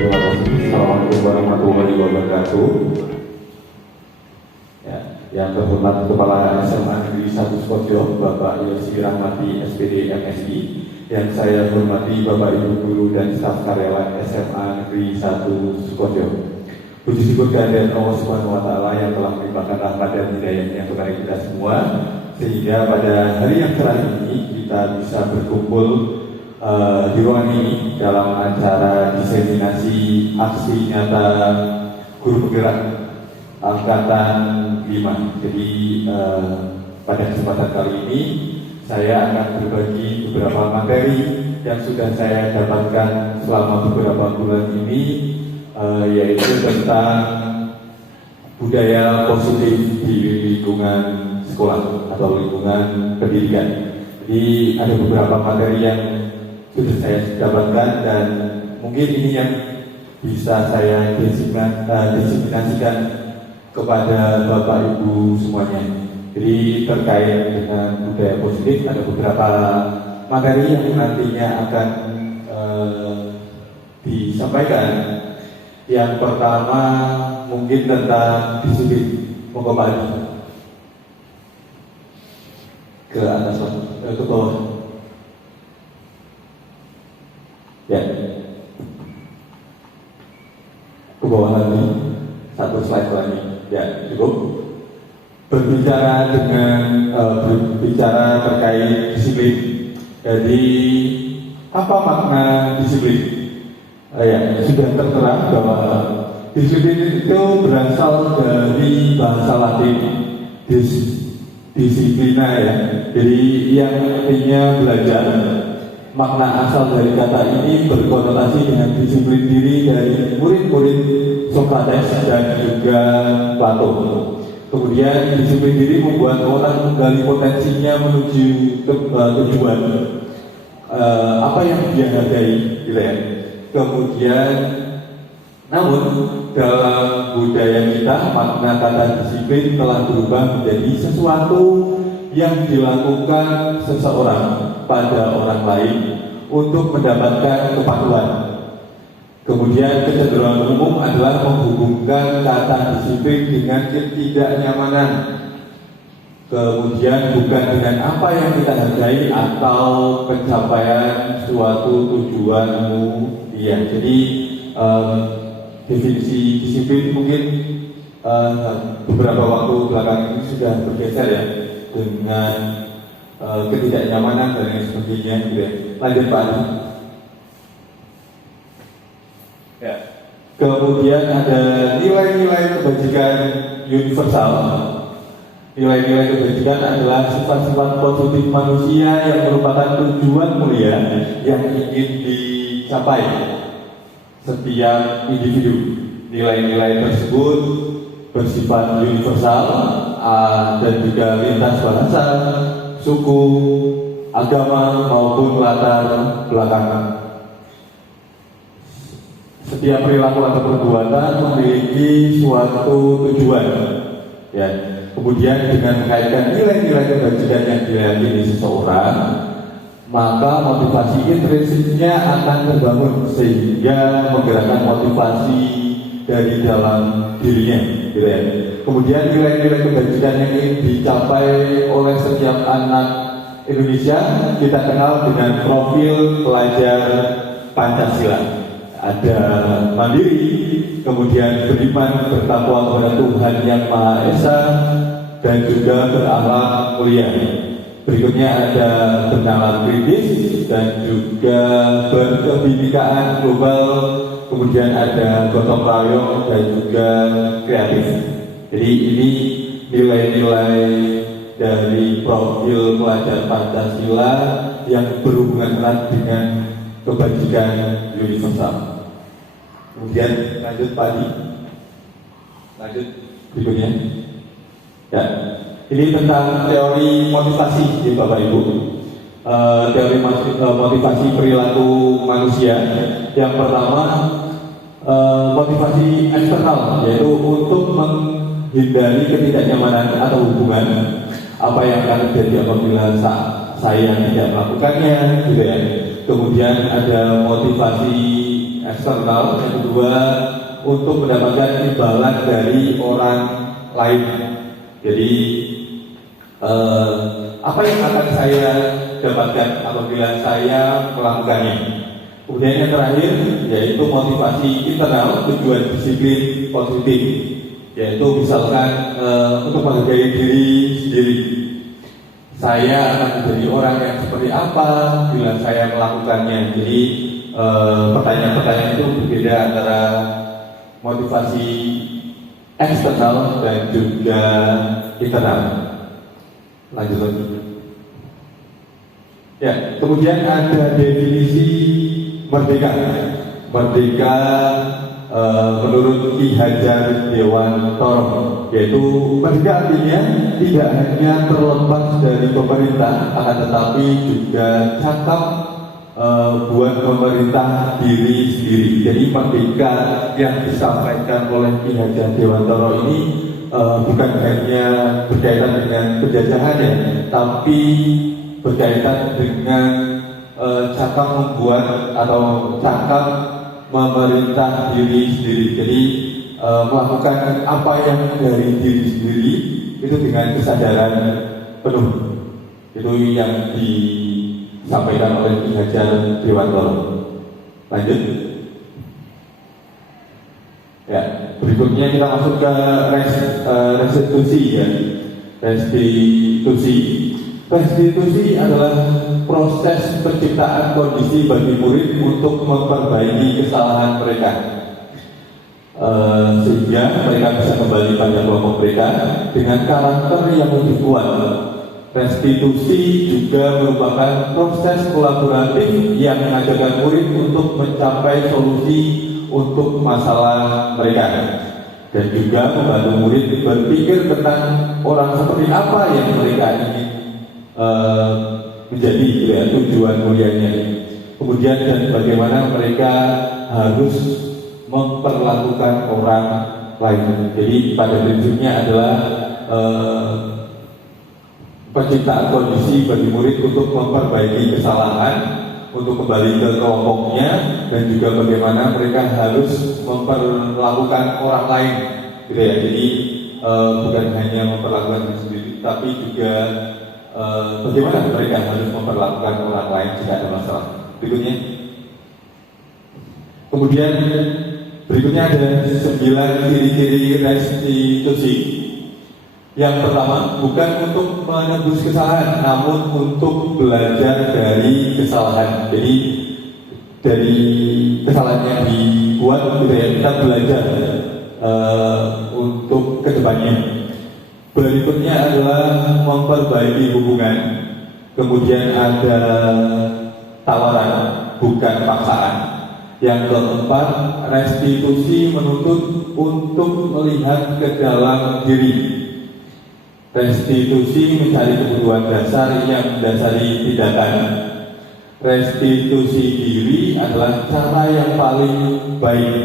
Terima kasih. Assalamualaikum warahmatullahi wabarakatuh. Ya, yang terhormat Kepala SMA Negeri 1 Sukoharjo, Bapak Yosi Rahmati, SPD MSI. Yang saya hormati Bapak Ibu Guru dan staf karyawan SMA Negeri 1 Sukoharjo. Puji syukur kehadirat Allah Subhanahu wa Ta'ala yang telah melimpahkan rahmat dan hidayahnya kepada kita semua, sehingga pada hari yang cerah ini kita bisa berkumpul di ruangan ini dalam acara diseminasi aksi nyata guru penggerak angkatan 5. Jadi pada kesempatan kali ini saya akan berbagi beberapa materi yang sudah saya dapatkan selama beberapa bulan ini, yaitu tentang budaya positif di lingkungan sekolah atau lingkungan pendidikan. Jadi ada beberapa materi yang sudah saya dapatkan dan mungkin ini yang bisa saya diseminasikan kepada Bapak Ibu semuanya. Jadi terkait dengan budaya positif ada beberapa materi yang nantinya akan disampaikan. Yang pertama mungkin tentang disiplin. Monggo Pak Adi ke atas, ke bawah. Ya, ke bawah lagi, satu slide lagi. Ya, cukup. Berbicara terkait disiplin. Jadi apa makna disiplin? Ya, sudah tertera bahwa disiplin itu berasal dari bahasa Latin disiplina ya. Jadi yang artinya belajar. Makna asal dari kata ini berkonotasi dengan disiplin diri dari murid-murid Socrates dan juga Plato. Kemudian disiplin diri membuat orang menggali potensinya menuju tujuan apa yang dia hargai, gitu ya. Kemudian, namun dalam budaya kita makna kata disiplin telah berubah menjadi sesuatu yang dilakukan seseorang pada orang lain untuk mendapatkan kepatuhan. Kemudian kecenderungan umum adalah menghubungkan kata disiplin dengan ketidaknyamanan. Kemudian bukan dengan apa yang kita hargai atau pencapaian suatu tujuanmu. Ya, jadi definisi disiplin mungkin beberapa waktu belakangan ini sudah bergeser ya, dengan ketidaknyamanan dan lain sebagainya. Gitu ya. Lanjut Pak. Ya. Kemudian ada nilai-nilai kebajikan universal. Nilai-nilai kebajikan adalah sifat-sifat positif manusia yang merupakan tujuan mulia yang ingin dicapai setiap individu. Nilai-nilai tersebut bersifat universal dan juga lintas bahasa, suku, agama maupun latar belakang. Setiap perilaku atau perbuatan memiliki suatu tujuan. Ya. Kemudian dengan mengaitkan nilai-nilai kebajikan yang diyakini seseorang, maka motivasi intrinsiknya akan terbangun sehingga menggerakkan motivasi dari dalam dirinya, gitu ya. Kemudian nilai-nilai kebajikan yang ingin dicapai oleh setiap anak Indonesia kita kenal dengan profil pelajar Pancasila. Ada mandiri, kemudian beriman bertakwa kepada Tuhan Yang Maha Esa, dan juga berakhlak mulia. Berikutnya ada bernalar kritis dan juga berkebinekaan global. Kemudian ada gotong royong dan juga kreatif. Jadi ini nilai-nilai dari profil pelajar Pancasila yang berhubungan erat dengan kebajikan universal. Kemudian lanjut Pak Adi. Lanjut berikutnya. Ya, ini tentang teori motivasi ya Bapak Ibu. Teori motivasi perilaku manusia. Yang pertama motivasi eksternal, yaitu untuk menghindari ketidaknyamanan atau hubungan apa yang akan terjadi apabila saya tidak melakukannya, gitu ya. Kemudian ada motivasi eksternal, yang kedua untuk mendapatkan imbalan dari orang lain. Jadi apa yang akan saya dapatkan apabila saya melakukannya. Kemudian yang terakhir yaitu motivasi internal, tujuan disiplin positif, yaitu misalkan untuk menghargai diri sendiri. Saya akan menjadi orang yang seperti apa bila saya melakukannya. Jadi pertanyaan-pertanyaan itu berbeda antara motivasi eksternal dan juga internal. Lanjut lagi. Ya, kemudian ada definisi merdeka. Merdeka menurut Ki Hajar Dewantoro, yaitu merdeka artinya tidak hanya terlepas dari pemerintah, akan tetapi juga cakap buat pemerintah diri sendiri. Jadi merdeka yang disampaikan oleh Ki Hajar Dewantoro ini bukan hanya berkaitan dengan penjajahan ya, tapi berkaitan dengan cakap membuat atau cakap memerintah diri sendiri. Jadi melakukan apa yang dari diri sendiri itu dengan kesadaran penuh. Itu yang disampaikan oleh Ki Hajar Dewantoro. Lanjut. Ya, berikutnya kita masuk ke restitusi ya. Restitusi adalah proses penciptaan kondisi bagi murid untuk memperbaiki kesalahan mereka, sehingga mereka bisa kembali pada kelompok mereka dengan karakter yang lebih kuat. Restitusi juga merupakan proses kolaboratif yang mengajarkan murid untuk mencapai solusi untuk masalah mereka, dan juga membantu murid berpikir tentang orang seperti apa yang mereka ingin menjadi ya, tujuan mulianya. Kemudian dan bagaimana mereka harus memperlakukan orang lain. Jadi pada prinsipnya adalah penciptaan kondisi bagi murid untuk memperbaiki kesalahan, untuk kembali ke kelompoknya, dan juga bagaimana mereka harus memperlakukan orang lain, gitu ya. Jadi bukan hanya memperlakukan diri sendiri, tapi juga bagaimana mereka harus memperlakukan orang lain jika ada masalah. Berikutnya. Kemudian berikutnya ada 9 ciri-ciri restitusi. Yang pertama, bukan untuk menebus kesalahan, namun untuk belajar dari kesalahan. Jadi dari kesalahan yang dibuat, gitu ya, kita belajar untuk kedepannya. Berikutnya adalah memperbaiki hubungan. Kemudian ada tawaran, bukan paksaan. Yang keempat, restitusi menuntut untuk melihat ke dalam diri. Restitusi mencari kebutuhan dasar yang mendasari tindakan. Restitusi diri adalah cara yang paling baik.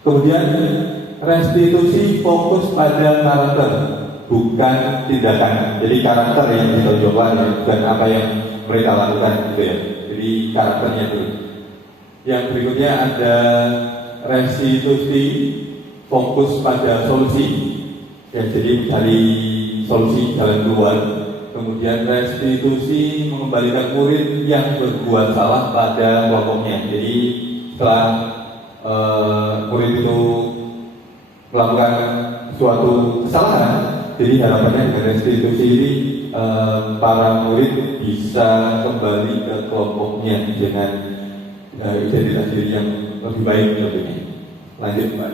Kemudian restitusi fokus pada karakter, bukan tindakan. Jadi karakter yang ditonjolkan, bukan apa yang mereka lakukan, gitu ya. Jadi karakternya itu. Yang berikutnya ada restitusi fokus pada solusi. Ya, jadi mencari solusi jalan keluar. Kemudian restitusi mengembalikan murid yang berbuat salah pada kelompoknya. Jadi setelah murid itu melakukan suatu kesalahan, jadi harapannya dengan restitusi ini para murid bisa kembali ke kelompoknya dengan identitas diri yang lebih baik tentunya. Lanjut Pak.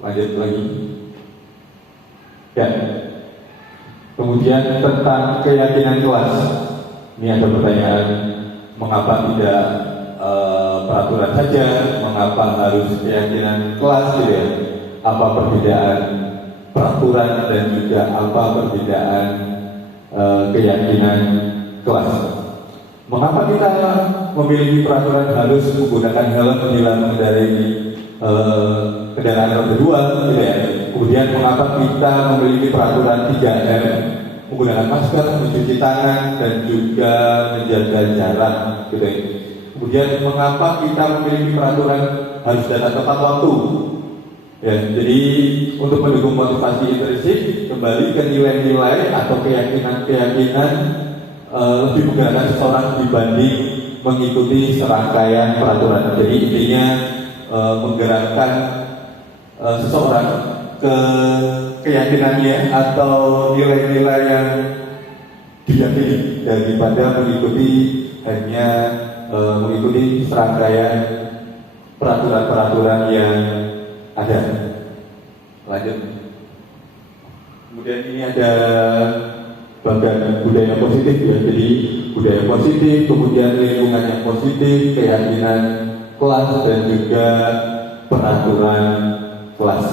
Lanjut lagi. Ya. Kemudian tentang keyakinan kelas. Ini ada pertanyaan, mengapa tidak peraturan saja, mengapa harus keyakinan kelas, gitu ya? Apa perbedaan peraturan dan juga apa perbedaan keyakinan kelas? Mengapa kita memiliki peraturan harus menggunakan helm bila mengendarai kendaraan roda 2, gitu ya? Kemudian mengapa kita memiliki peraturan 3M menggunakan masker, mencuci tangan, dan juga menjaga jarak, gitu ya. Kemudian mengapa kita memiliki peraturan harus datang tepat waktu? Ya, jadi untuk mendukung motivasi intrinsik, kembali ke nilai-nilai atau keyakinan-keyakinan lebih menggerakkan seseorang dibanding mengikuti serangkaian peraturan. Jadi intinya menggerakkan seseorang ke keyakinannya atau nilai-nilai yang diyakini daripada mengikuti hanya mengikuti serangkaian peraturan-peraturan yang ada. Lanjut. Kemudian ini ada bagian budaya positif ya. Jadi budaya positif, kemudian lingkungan yang positif, keyakinan kelas dan juga peraturan kelas.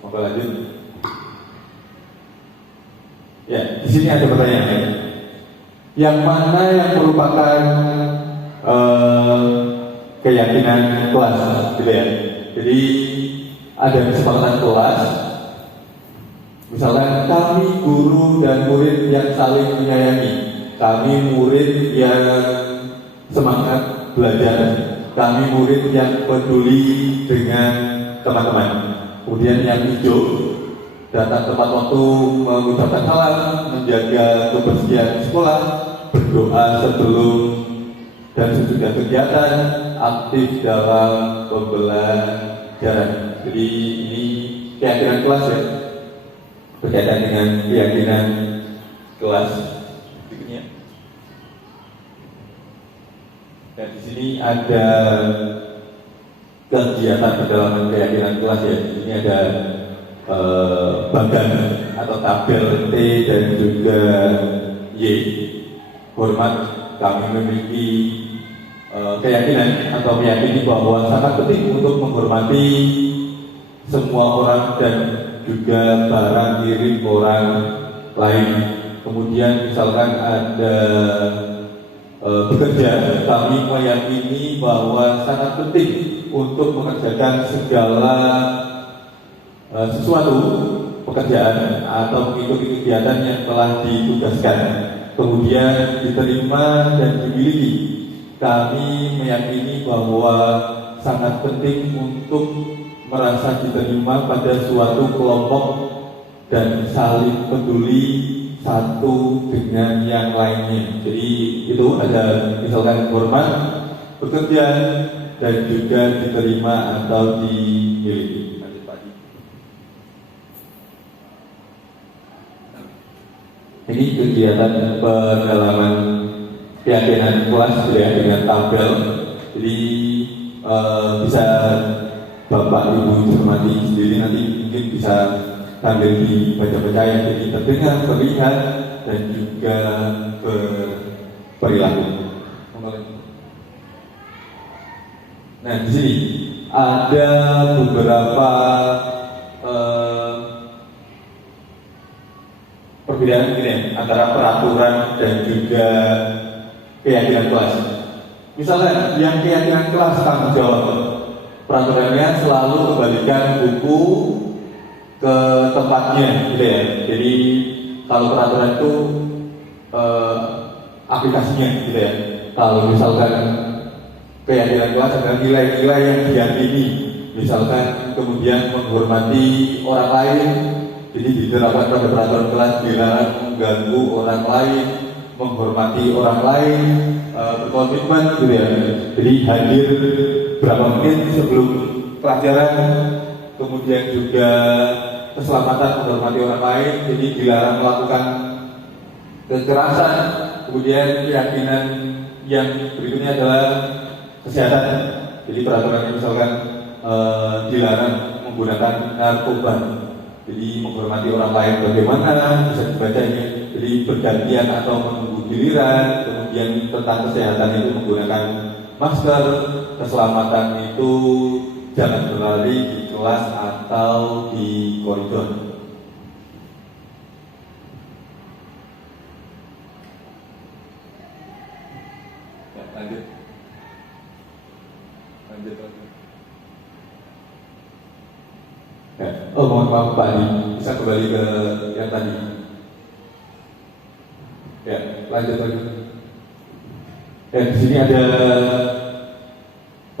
Oke, lanjut. Ya, di sini ada pertanyaan. Yang mana yang merupakan keyakinan kelas, gitu ya? Jadi ada kesepakatan kelas. Misalkan kami guru dan murid yang saling menyayangi, kami murid yang semangat belajar, kami murid yang peduli dengan teman-teman. Kemudian yang hijau, datang tepat waktu, mengucapkan salam, menjaga kebersihan sekolah, berdoa sebelum dan sesudah kegiatan, aktif dalam pembelajaran. Jadi ini keyakinan kelas ya, berkaitan dengan keyakinan kelas berikutnya. Dan di sini ada kegiatan pendalaman keyakinan kelas ya. Ini ada bagan atau tabel T dan juga Y. Hormat, kami memiliki keyakinan atau meyakini bahwa sangat penting untuk menghormati semua orang dan juga barang milik orang lain. Kemudian misalkan ada bekerja, kami meyakini bahwa sangat penting untuk mengerjakan segala sesuatu pekerjaan atau mengikuti kegiatan yang telah ditugaskan, kemudian diterima dan dimiliki. Kami meyakini bahwa sangat penting untuk merasa diterima pada suatu kelompok dan saling peduli satu dengan yang lainnya. Jadi itu ada misalkan hormat, bekerja, dan juga diterima atau dimiliki. Ini kegiatan pendalaman keyakinan kelas ya, dengan tabel. Jadi bisa Bapak Ibu cermati sendiri, nanti mungkin bisa sambil dibaca-baca ya. Jadi terdengar, terlihat, dan juga berperilaku. Nah, di sini ada beberapa perbedaan ini ya, antara peraturan dan juga keyakinan kelas. Misalnya yang keyakinan kelas tanggung jawab, peraturannya selalu kembalikan buku ke tempatnya, gitu ya. Jadi kalau peraturan itu aplikasinya, gitu ya. Kalau misalkan keyakinan kelas adalah nilai-nilai yang diyakini, misalkan kemudian menghormati orang lain. Jadi diterapkan pada peraturan kelas, dilarang mengganggu orang lain, menghormati orang lain, berkomitmen, gitu ya. Jadi hadir berapa menit sebelum pelajaran, kemudian juga keselamatan, menghormati orang lain. Jadi dilarang melakukan kekerasan. Kemudian keyakinan yang berikutnya adalah kesehatan. Jadi peraturannya misalkan dilarang menggunakan narkoba. Jadi menghormati orang lain bagaimana bisa dibacanya. Jadi bergantian atau menunggu giliran. Kemudian tentang kesehatan itu menggunakan masker. Keselamatan itu jangan berlari di kelas atau di koridor. Ya, lanjut. Ya. Oh, mohon maaf Pak Adi, bisa kembali ke yang tadi. lanjut lagi. Di sini ada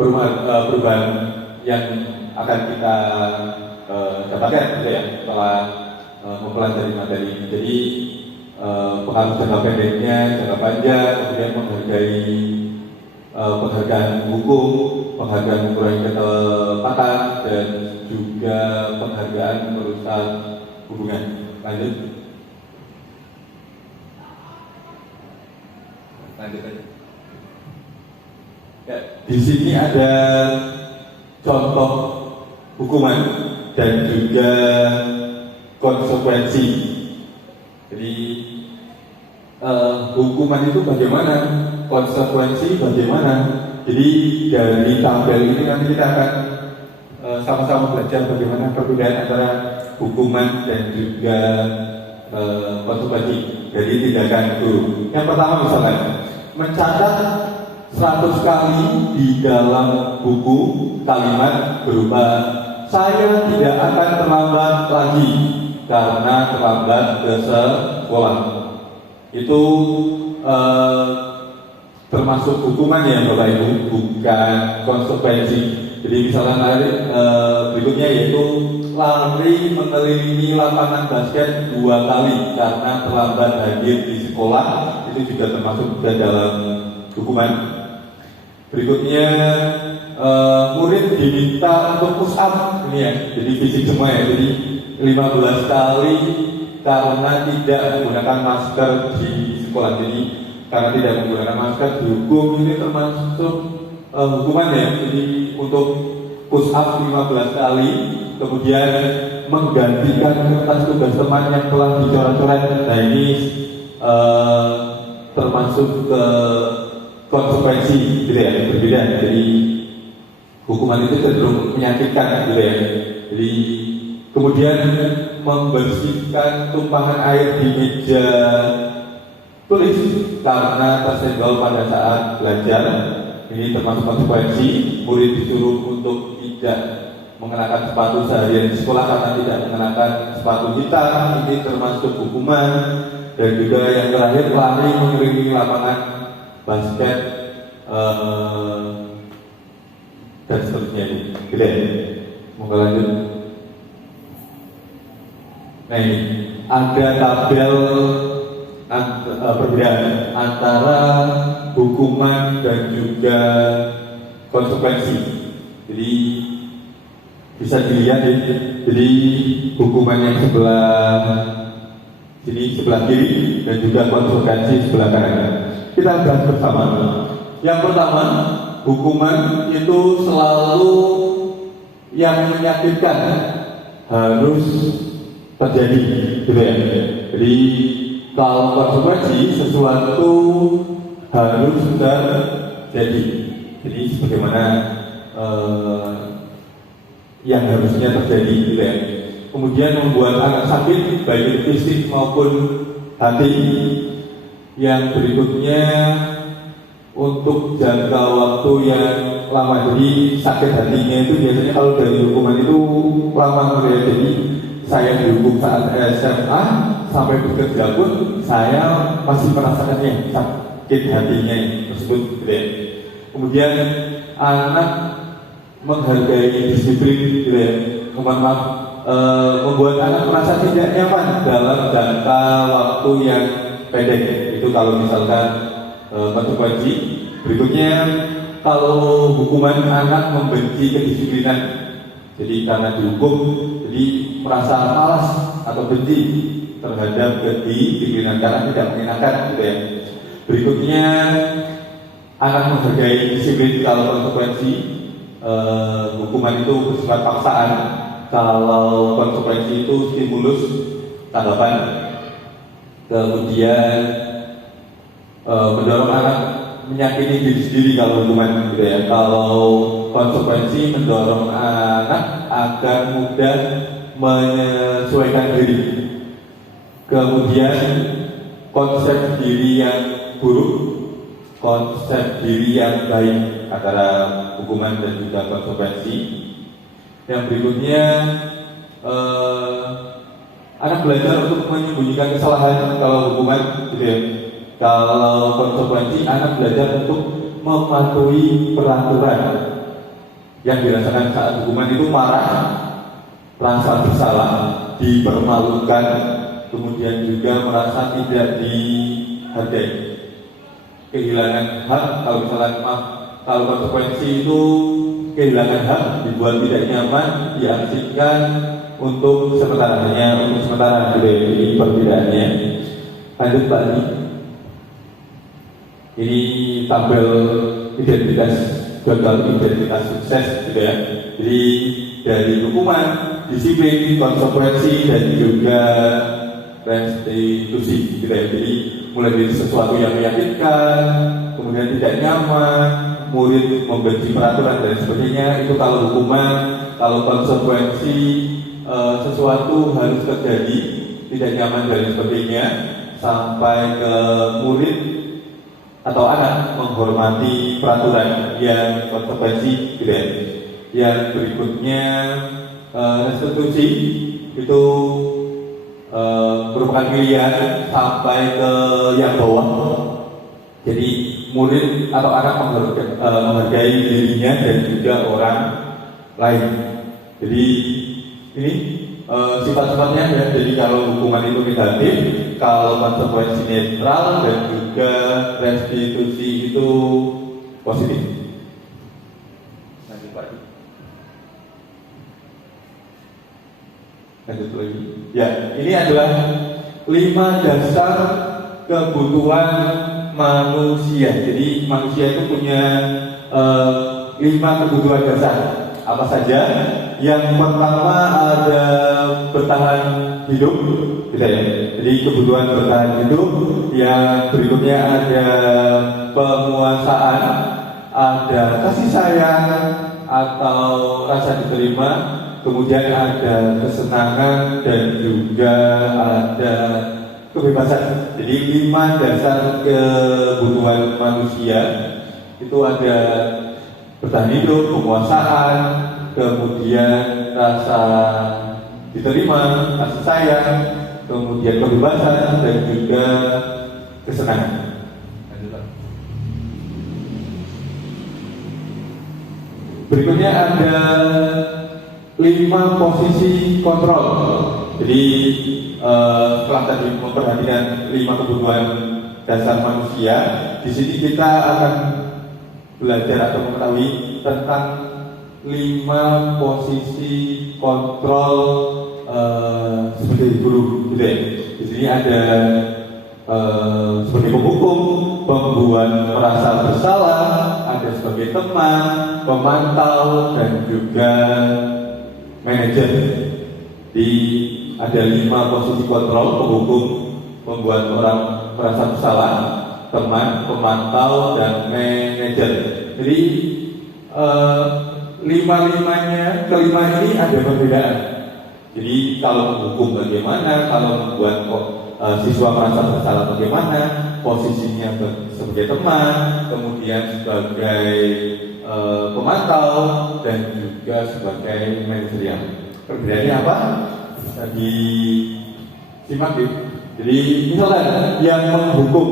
perubahan yang akan kita dapatkan gitu ya setelah mempelajari materi ini. Jadi pengaruh jangka pendeknya, jangka panjang, kemudian penghargaan hukum, penghargaan mengurangi ketepatan, dan juga penghargaan merusak hubungan. Lanjut aja. Ya, di sini ada contoh hukuman dan juga konsekuensi. Jadi hukuman itu bagaimana, konsekuensi bagaimana. Jadi dari tabel ini nanti kita akan sama-sama belajar bagaimana perbedaan antara hukuman dan juga konsekuensi dari tindakan guru. Yang pertama misalnya mencatat 100 kali di dalam buku kalimat berupa saya tidak akan terlambat lagi karena terlambat ke sekolah. Itu termasuk hukuman ya Bapak Ibu, bukan konsekuensi. Jadi misalnya berikutnya yaitu lari mengelilingi lapangan basket 2 kali karena terlambat hadir di sekolah, itu juga termasuk dalam hukuman. Berikutnya murid diminta untuk push up, ini ya, jadi fisik semua ya, jadi 15 kali karena tidak menggunakan masker di sekolah. Jadi karena tidak menggunakan masker dihukum, ini termasuk hukuman ya. Jadi untuk push up 15 kali, kemudian menggantikan kertas tugas teman yang telah dicoret-coret. Nah ini termasuk ke konsekuensi gitu ya, berbeda. Jadi hukuman itu cenderung menyakitkan gitu ya. Jadi kemudian membersihkan tumpahan air di meja tulis karena tersenggol pada saat belajar. Ini termasuk konsekuensi. Murid disuruh untuk tidak mengenakan sepatu seharian di sekolah karena tidak mengenakan sepatu hitam. Ini termasuk hukuman. Dan juga yang terakhir lari mengelilingi lapangan basket dan seterusnya. Gitu ya. Moga lanjut. Nah ini ada tabel perbedaan antara hukuman dan juga konsekuensi. Jadi bisa dilihat ya. Jadi hukuman yang sebelah kiri dan juga konsekuensi sebelah kanan. Kita bahas bersama. Yang pertama, hukuman itu selalu yang menyakitkan harus terjadi, gitu ya. Jadi kalau konsekuensi sesuatu harus terjadi. Jadi sebagaimana yang harusnya terjadi, gitu ya. Kemudian membuat anak sakit baik fisik maupun hati. Yang berikutnya untuk jangka waktu yang lama. Jadi sakit hatinya itu biasanya kalau dari hukuman itu lama. Jadi saya dihukum saat SMA sampai bekerja pun saya masih merasakannya, sakit hatinya tersebut. Kemudian anak menghargai disiplin, gitu ya. Membuat anak merasa tidak nyaman dalam jangka waktu yang pendek. Itu kalau misalkan konsekuensi. Berikutnya kalau hukuman anak membenci kedisiplinan. Jadi karena dihukum, jadi merasa malas atau benci terhadap kedisiplinan karena tidak mengenakan, gitu ya. Berikutnya anak menghargai disiplin kalau konsekuensi. Hukuman itu bersifat paksaan. Kalau konsekuensi itu stimulus tanggapan. Kemudian mendorong anak menyakiti diri sendiri kalau hukuman, gitu ya. Kalau konsekuensi mendorong anak agar mudah menyesuaikan diri. Kemudian konsep diri yang buruk, konsep diri yang baik, antara hukuman dan juga konsekuensi. Yang berikutnya anak belajar untuk menyembunyikan kesalahan kalau hukuman, gitu ya. Kalau konsekuensi, anak belajar untuk mematuhi peraturan yang dirasakan saat hukuman itu marah, rasa bersalah, dipermalukan, kemudian juga merasa tidak dihargai, kehilangan hak. Kalau misalnya kalau konsekuensi itu kehilangan hak, dibuat tidak nyaman, diasingkan untuk sementara, hanya untuk sementara. Jadi perbedaannya. Lanjut Pak Adi. Ini tabel identitas gagal, identitas sukses, gitu ya. Jadi dari hukuman, disiplin, konsekuensi, dan juga restitusi, gitu ya. Jadi mulai dari sesuatu yang meyakinkan, kemudian tidak nyaman, murid membenci peraturan dan sebagainya. Itu kalau hukuman. Kalau konsekuensi, sesuatu harus terjadi, tidak nyaman dan sebagainya, sampai ke murid atau anak menghormati peraturan yang konsekuensi, gitu ya. Yang berikutnya restitusi, itu merupakan pilihan sampai ke yang bawah. Jadi murid atau anak menghargai dirinya dan juga orang lain. Jadi ini sifat-sifatnya ya. Jadi kalau hukuman itu negatif, kalau konsekuensi netral, dan juga restitusi itu positif. Lanjut lagi. Ya, ini adalah 5 dasar kebutuhan manusia. Jadi manusia itu punya 5 kebutuhan dasar. Apa saja? Yang pertama ada bertahan hidup, gitu ya. Jadi kebutuhan bertahan hidup. Yang berikutnya ada penguasaan, ada kasih sayang atau rasa diterima, kemudian ada kesenangan, dan juga ada kebebasan. Jadi 5 dasar kebutuhan manusia itu ada bertahan hidup, penguasaan, kemudian rasa diterima, kasih sayang, kemudian kebebasan, dan juga kesenangan. Berikutnya ada 5 posisi kontrol. Jadi setelah tadi memperhatikan 5 kebutuhan dasar manusia, di sini kita akan belajar atau mengetahui tentang 5 posisi kontrol sebagai guru, gitu ya. Di sini ada sebagai penghukum, pembuat merasa bersalah, ada sebagai teman, pemantau, dan juga manajer. Di ada 5 posisi kontrol: penghukum, pembuat orang merasa bersalah, teman, pemantau, dan manajer. Jadi kelima ini ada perbedaan. Jadi kalau menghukum bagaimana, kalau membuat siswa merasa bersalah bagaimana, posisinya sebagai teman, kemudian sebagai pemantau, dan juga sebagai manajerial. Perbedaannya apa? Bisa disimak. Jadi misalnya yang menghukum,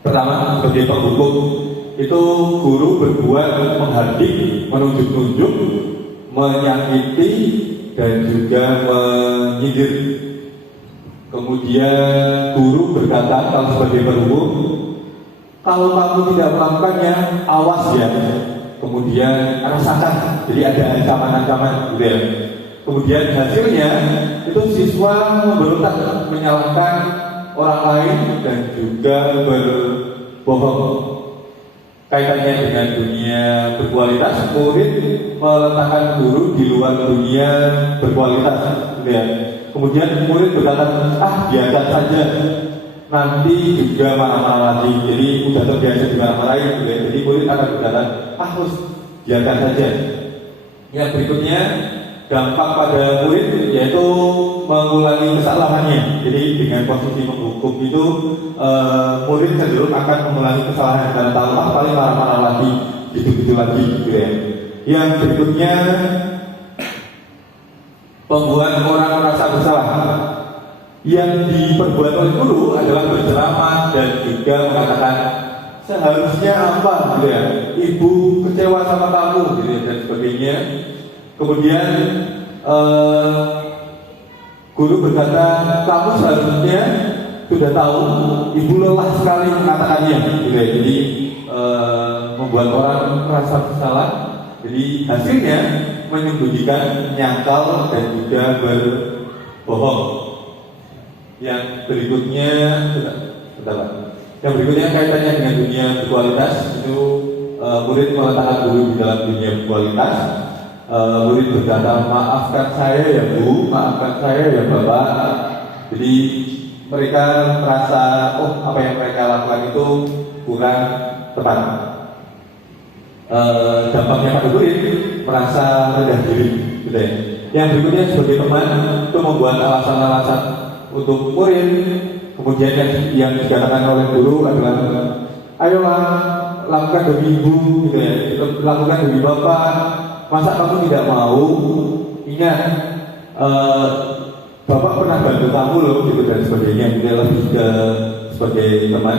pertama sebagai penghukum itu guru berbuat menghardik, menunjuk-nunjuk, menyakiti, dan juga menyindir. Kemudian guru berkata kalau sebagai penghukum, kalau kamu tidak melakukannya, awas ya. Kemudian rasakan. Jadi ada ancaman-ancaman, gitu ya. Kemudian hasilnya itu siswa memberontak, menyalahkan orang lain, dan juga berbohong. Kaitannya dengan dunia berkualitas, murid meletakkan guru di luar dunia berkualitas, gitu ya. Kemudian murid berkata, biarkan saja, nanti juga marah-marah lagi. Jadi udah terbiasa dimarah-marahin, gitu ya. Jadi murid akan berkata, harus biarkan saja. Yang berikutnya, dampak pada murid yaitu mengulangi kesalahannya. Jadi dengan posisi menghukum itu murid cenderung akan mengulangi kesalahan karena tahu paling marah-marah lagi, gitu-gitu lagi, gitu ya. Yang berikutnya, membuat orang merasa bersalah. yang diperbuat oleh guru adalah berceramah dan juga mengatakan seharusnya apa gitu ya, ibu kecewa sama kamu gitu ya, dan sebagainya. Kemudian guru berkata, kamu seharusnya sudah tahu ibu lelah sekali mengatakannya gitu ya. Jadi membuat orang merasa bersalah. Jadi hasilnya menyembunyikan, menyangkal, dan juga berbohong. Yang berikutnya, yang berikutnya kaitannya dengan dunia berkualitas itu murid meletakkan guru di dalam dunia berkualitas. Murid berkata, maafkan saya ya Bu, maafkan saya ya Bapak. Jadi mereka merasa, oh apa yang mereka lakukan itu kurang tepat. Dampaknya pada murid merasa rendah diri, gitu ya. Yang berikutnya sebagai teman itu membuat alasan-alasan untuk murid. Kemudian yang dikatakan oleh guru adalah, ayolah lakukan demi ibu, gitu ya, lakukan demi bapak. Masa kamu tidak mau? Ingat, bapak pernah bantu kamu loh, gitu dan sebagainya. Gitu, lebih ke sebagai teman.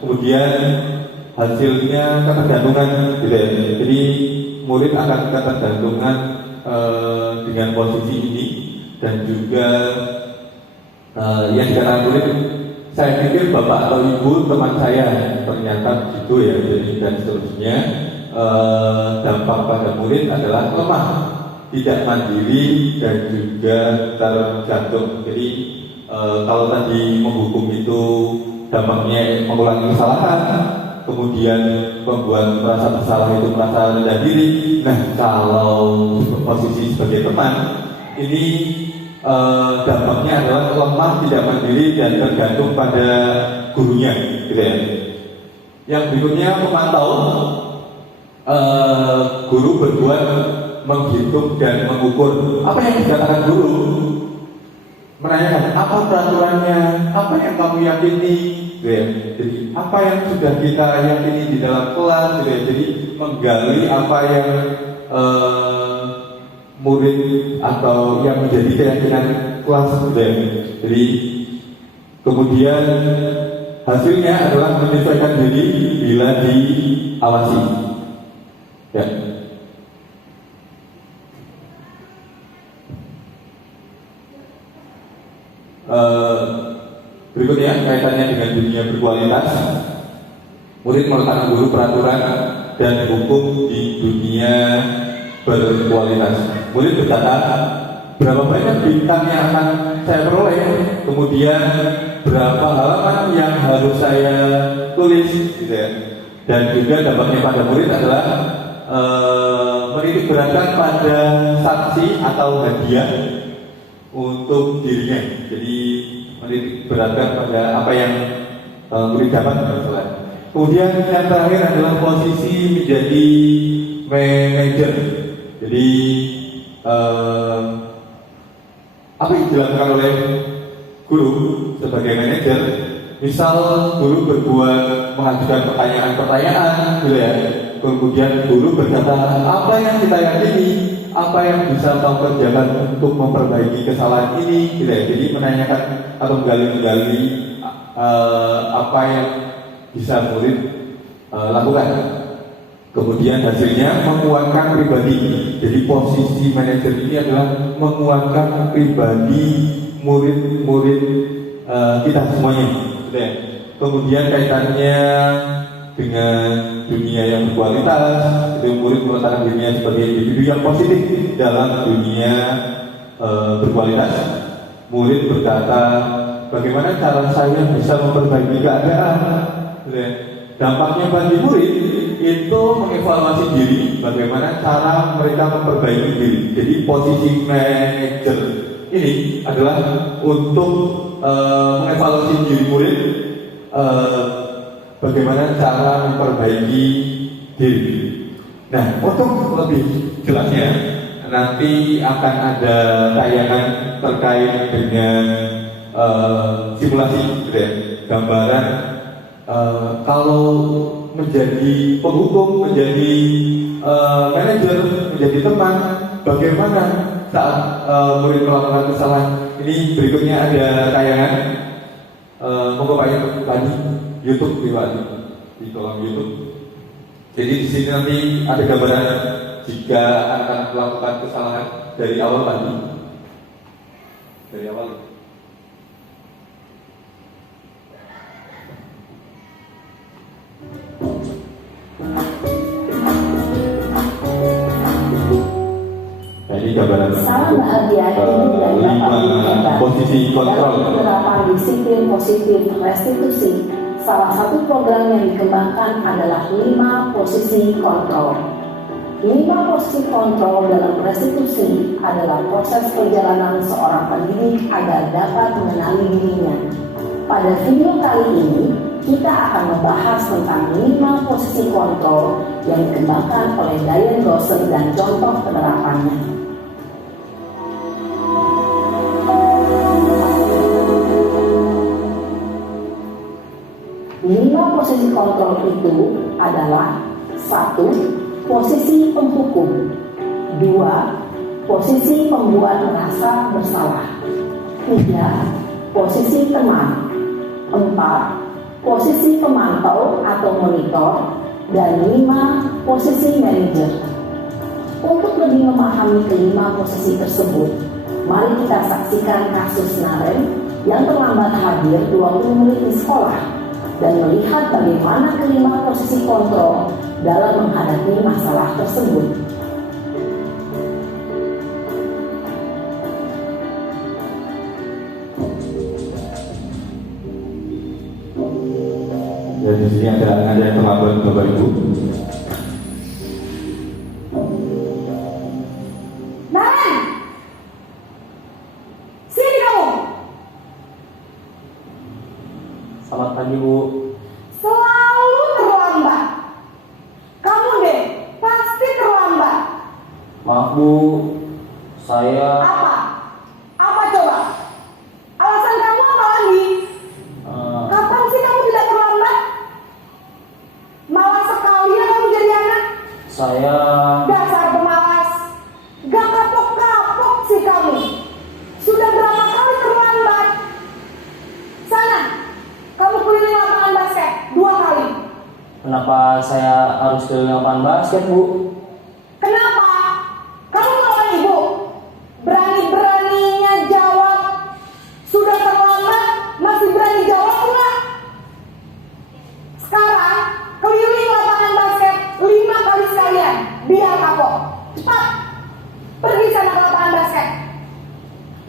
Kemudian hasilnya ketergantungan, gitu ya. Jadi murid akan ketergantungan dengan posisi ini, dan juga yang dikatakan murid, saya pikir bapak atau ibu teman saya, ternyata gitu ya. Jadi dan seterusnya. Dampak pada murid adalah lemah, tidak mandiri, dan juga tergantung. Jadi kalau tadi menghukum itu dampaknya mengulangi kesalahan, kemudian membuat merasa bersalah itu merasa rendah diri. Nah, kalau posisi sebagai teman ini dampaknya adalah lemah, tidak mandiri, dan tergantung pada gurunya, gitu ya. Yang berikutnya pemantau. Guru berbuat menghitung dan mengukur. Apa yang dikatakan guru? Menanyakan apa peraturannya, apa yang kamu yakini, gitu ya. Jadi apa yang sudah kita yakini di dalam kelas, gitu ya. Jadi menggali apa yang murid atau yang menjadi keyakinan kelas, gitu ya. Jadi kemudian hasilnya adalah menyesuaikan diri bila diawasi. Ya. Berikutnya kaitannya dengan dunia berkualitas. Murid meletakkan guru peraturan dan hukum di dunia berkualitas. Murid berkata, berapa banyak bintang yang akan saya peroleh, kemudian berapa halaman yang harus saya tulis, gitu ya. Dan juga dampaknya pada murid adalah menitik beratkan pada sanksi atau hadiah untuk dirinya. Jadi menitik beratkan pada apa yang murid dapat. Kemudian yang terakhir adalah posisi menjadi manajer. Jadi apa yang dilakukan oleh guru sebagai manajer? Misal guru berbuat mengajukan pertanyaan-pertanyaan, gitu ya. Kemudian guru berkata, apa yang kita yakini, apa yang bisa kamu kerjakan untuk memperbaiki kesalahan ini, gitu ya. Jadi menanyakan atau menggali apa yang bisa murid lakukan. Kemudian hasilnya menguatkan pribadi. Jadi posisi manajer ini adalah menguatkan pribadi murid-murid kita semuanya, gitu ya. Kemudian kaitannya dengan dunia yang berkualitas, itu murid meletakkan dirinya sebagai individu yang positif dalam dunia berkualitas. Murid berkata, bagaimana cara saya bisa memperbaiki keadaan? Dampaknya bagi murid itu mengevaluasi diri, bagaimana cara mereka memperbaiki diri. Jadi posisi manajer ini adalah untuk mengevaluasi diri murid, bagaimana cara memperbaiki diri. Nah, untuk lebih jelasnya nanti akan ada tayangan terkait dengan simulasi, gitu ya. Gambaran kalau menjadi penghukum, menjadi manajer, menjadi teman, bagaimana saat murid melakukan kesalahan ini berikutnya ada tayangan. Monggo Pak tadi YouTube di kolom YouTube. Jadi di sini nanti ada gambaran jika akan melakukan kesalahan dari awal tadi. Dari awal. Ini gambaran salam bahagia ini dari Bapak posisi kontrol dalam penerapan disiplin positif restitusi. Salah satu program yang dikembangkan adalah 5 posisi kontrol. 5 posisi kontrol dalam restitusi adalah proses perjalanan seorang pendidik agar dapat mengenali dirinya. Pada video kali ini, kita akan membahas tentang 5 posisi kontrol yang dikembangkan oleh Diane Dawson dan contoh penerapannya. 5 posisi kontrol itu adalah 1. Posisi penghukum, 2. Posisi pembuat merasa bersalah, 3. Posisi teman, 4. Posisi pemantau atau monitor, dan 5. Posisi manajer. Untuk lebih memahami kelima posisi tersebut, mari kita saksikan kasus Naren yang terlambat hadir 20 menit di sekolah dan melihat bagaimana kelima posisi kontrol dalam menghadapi masalah tersebut. Ya, di sini ada yang terlambat Bapak Ibu. Naren, sini kamu. Selamat pagi, Bu. Selalu terlambat. Kamu deh, pasti terlambat. Maaf, Bu. Saya Apa? Apa coba? Alasan kamu apa lagi? Kapan sih kamu tidak terlambat? Malas sekali ya kamu jadi anak. saya Dasar pemalas. Gak kapok-kapok sih kamu. Sudah berapa kali terlambat? Sana, kamu keliling lapangan basket 2 kali. kenapa saya harus ke lapangan basket, Bu? Kenapa? Kamu melawan ibu. Berani-beraninya jawab. Sudah terlambat, masih berani jawab pula. Sekarang, keliling lapangan basket 5 kali sekalian. Biar kapok. Cepat. Pergi sana ke lapangan basket.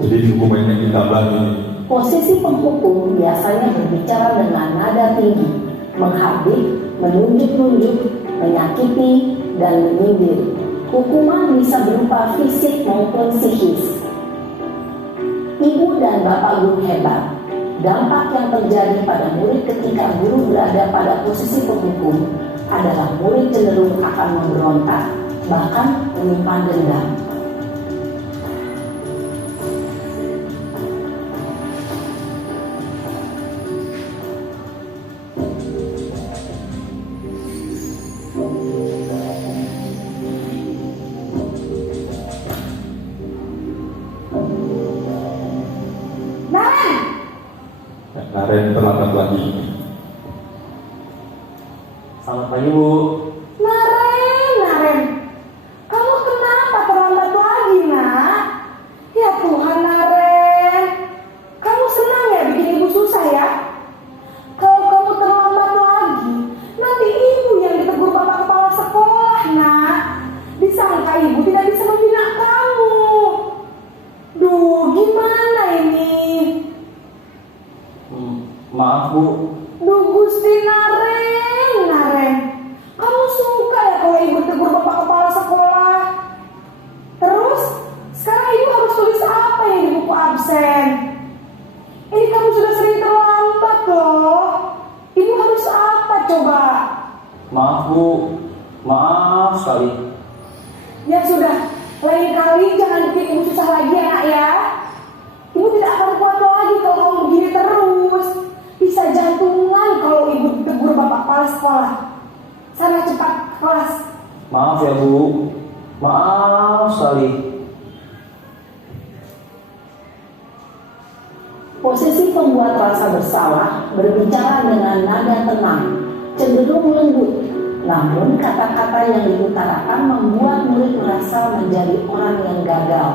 Jadi dokumennya ditambah ini. Posisi penghukum biasanya berbicara dengan nada tinggi, menghardik, menunjuk-nunjuk, menyakiti, dan menyindir. Hukuman bisa berupa fisik maupun psikis. Ibu dan bapak guru hebat. Dampak yang terjadi pada murid ketika guru berada pada posisi penghukum adalah murid cenderung akan memberontak, bahkan menyimpan dendam. Naren, Naren terlambat lagi. Selamat pagi, Bu. Naren, kamu kenapa terlambat lagi, nak? Ya Tuhan, Naren, kamu senang ya bikin ibu susah ya? Kalau kamu terlambat lagi, nanti ibu yang ditegur bapak kepala sekolah, nak. Disangka ibu tidak bisa membina kamu. Duh, gimana ini? Maaf, Bu. Duh Gusti Naren, kamu suka ya kalau ibu tegur bapak kepala sekolah? Terus, sekarang ibu harus tulis apa yang di buku absen? Ini kamu sudah sering terlambat loh. Ibu harus apa coba? Maaf, Bu. Maaf sekali. Ya sudah, lain kali jangan bikin ibu susah lagi ya nak ya. Ibu tidak akan kuat lagi kalau kamu begini terus. Bisa jantungan kalau ibu ditegur bapak kepala sekolah. Sana cepat ke kelas. Maaf ya, Bu. Maaf sekali. Posisi pembuat rasa bersalah berbicara dengan nada tenang, cenderung lembut. Namun kata-kata yang diutarakan membuat murid merasa menjadi orang yang gagal,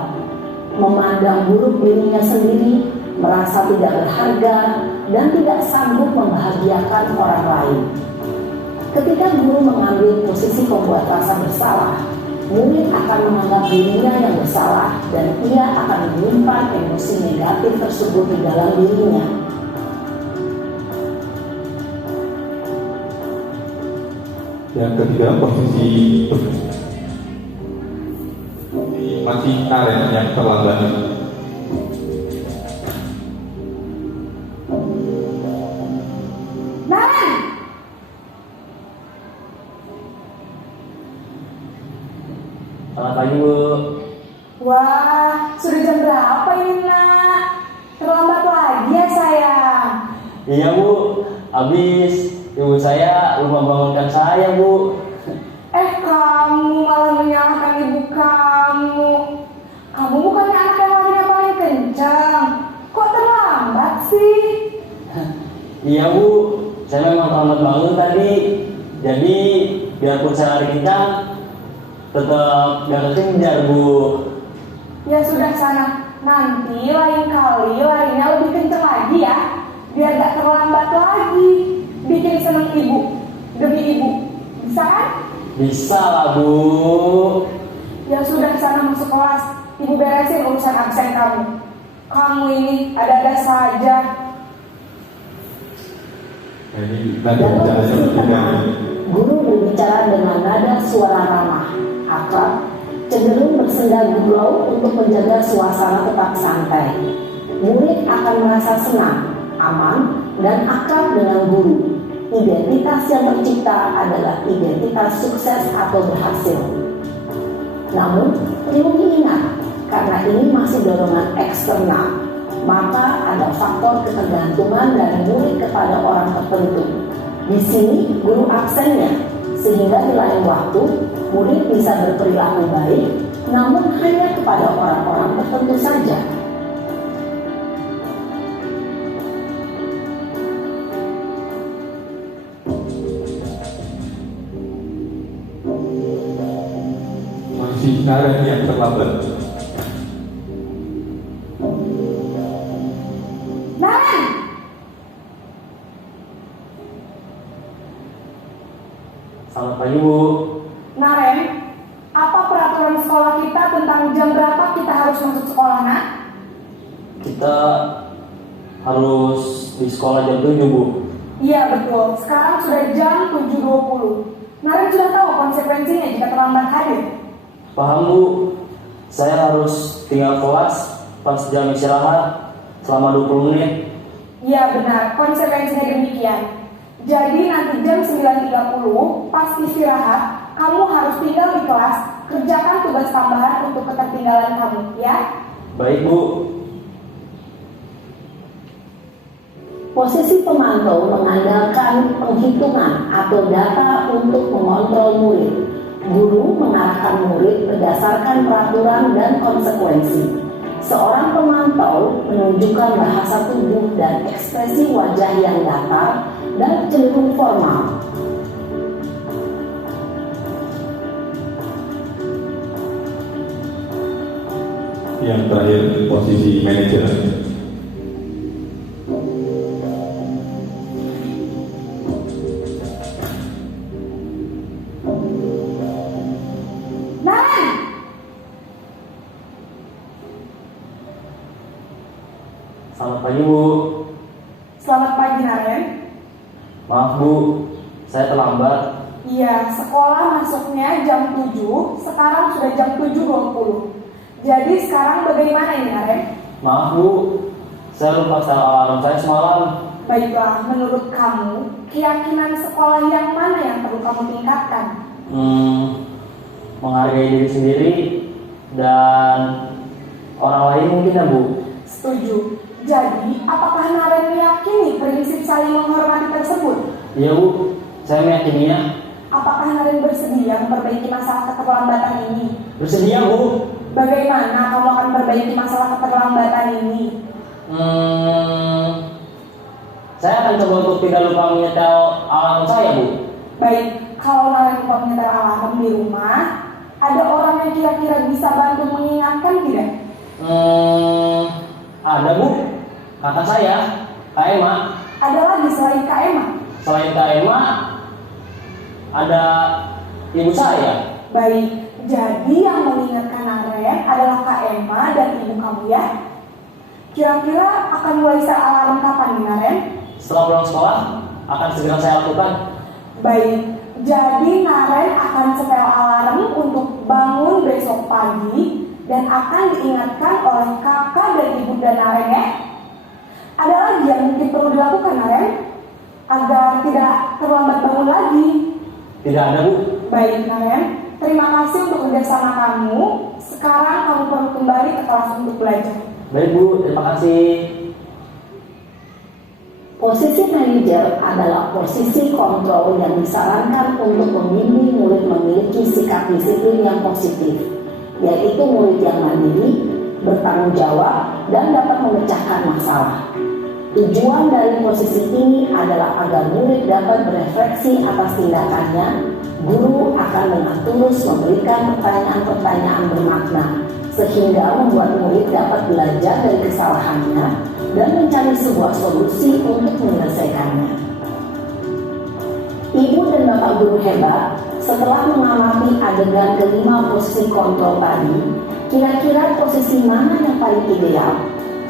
memandang buruk dirinya sendiri, merasa tidak berharga, dan tidak sanggup membahagiakan orang lain. Ketika guru mengambil posisi pembuat rasa bersalah, murid akan menganggap dirinya yang bersalah dan ia akan menyimpan emosi negatif tersebut di dalam dirinya. Yang ketiga, posisi masih Naren yang terlambat. Naren! Selamat pagi, Bu. Wah, sudah jam berapa ini, Nak? Terlambat lagi ya, sayang. Iya, Bu. Habis ibu saya lupa bangunkan saya, Bu. Kamu malah menyalahkan ibu kamu. Kamu bukannya anak yang larinya paling kencang. Kok terlambat sih? Iya, Bu. Saya memang terlambat bangun tadi. Jadi, biarpun saya lari kencang, tetap gak kekejar, Bu. Ya sudah sana. Nanti lain kali larinya lebih kencang lagi ya. Biar gak terlambat lagi. Bikin seneng ibu. Demi ibu. Bisa kan? Bisa lah, Bu. Ya sudah sana masuk kelas. Ibu beresin urusan absen kamu. Kamu ini ada-ada saja. Nah, ini nanti Dalam bicaranya posisi berbeda. tenang, guru berbicara dengan nada suara ramah, akrab, cenderung bersenda gurau untuk menjaga suasana tetap santai. Murid akan merasa senang, aman, dan akrab dengan guru. Identitas yang tercipta adalah identitas sukses atau berhasil. Namun, perlu diingat, karena ini masih dorongan eksternal, maka ada faktor ketergantungan dari murid kepada orang tertentu. Di sini, guru absennya, sehingga di lain waktu, murid bisa berperilaku baik, namun hanya kepada orang-orang tertentu saja. Masih Naren yang terlambat. Naren! Selamat pagi, Bu. Naren, apa peraturan sekolah kita tentang jam berapa kita harus masuk sekolah, Nak? Kita harus di sekolah jam 7, Bu. Iya betul, sekarang sudah jam 7.20. Naren sudah tahu konsekuensinya jika terlambat hadir. Paham, Bu. Saya harus tinggal kelas pas jam istirahat selama 20 menit. Iya benar, konsekuensinya demikian. Jadi nanti jam 9.30 pas istirahat, kamu harus tinggal di kelas, kerjakan tugas tambahan untuk ketertinggalan kamu, ya? Baik, Bu. Posisi pemantau mengandalkan penghitungan atau data untuk mengontrol murid. Guru mengarahkan murid berdasarkan peraturan dan konsekuensi. Seorang pemantau menunjukkan bahasa tubuh dan ekspresi wajah yang datar dan cenderung formal. Yang terakhir, posisi manajer. Naren! Selamat pagi, Bu. Selamat pagi, Naren. Maaf, Bu. Saya terlambat. Iya, sekolah masuknya jam 7, sekarang sudah jam 7.20. Jadi sekarang bagaimana ini, Naren? Maaf, Bu. Saya lupa setel alarm saya semalam. Baiklah, menurut kamu, keyakinan sekolah yang mana yang perlu kamu tingkatkan? Menghargai diri sendiri dan orang lain mungkin, ya, Bu. Setuju. Jadi, apakah Naren meyakini prinsip saling menghormati tersebut? Iya, Bu. Saya meyakininya. Apakah Naren bersedia memperbaiki masalah keterlambatan ini? Bersedia, Bu. Bagaimana kamu akan memperbaiki masalah keterlambatan ini? Saya akan coba untuk tidak lupa menyetel alarm saya, Bu. Baik, kalau Naren lupa menyetel alarm di rumah, ada orang yang kira-kira bisa bantu mengingatkan tidak? Ada, Bu. Kakak saya, Kak Emma. Ada lagi selain Kak Emma? Selain Kak Emma, ada ibu saya. Baik, jadi yang mengingatkan Naren adalah Kak Emma dan ibu kamu ya? Kira-kira akan mulai set alarm kapan nih Naren? Setelah pulang sekolah, akan segera saya lakukan. Baik, jadi Naren akan setel alarm untuk bangun besok pagi dan akan diingatkan oleh kakak dan ibu dan Naren ya. Ada lagi yang mungkin perlu dilakukan Naren agar tidak terlambat bangun lagi? Tidak ada, Bu. Baik Naren, terima kasih untuk kerjasama kamu. Sekarang kamu perlu kembali ke kelas untuk belajar. Baik, Bu. Terima kasih. Posisi manajer adalah posisi kontrol yang disarankan untuk membimbing murid memiliki sikap disiplin yang positif, yaitu murid yang mandiri, bertanggung jawab, dan dapat memecahkan masalah. Tujuan dari posisi ini adalah agar murid dapat berefleksi atas tindakannya. Guru akan dengan tulus memberikan pertanyaan-pertanyaan bermakna, sehingga membuat murid dapat belajar dari kesalahannya dan mencari sebuah solusi untuk menyelesaikannya. Ibu dan Bapak guru hebat, setelah mengamati adegan kelima posisi kontrol tadi, kira-kira posisi mana yang paling ideal?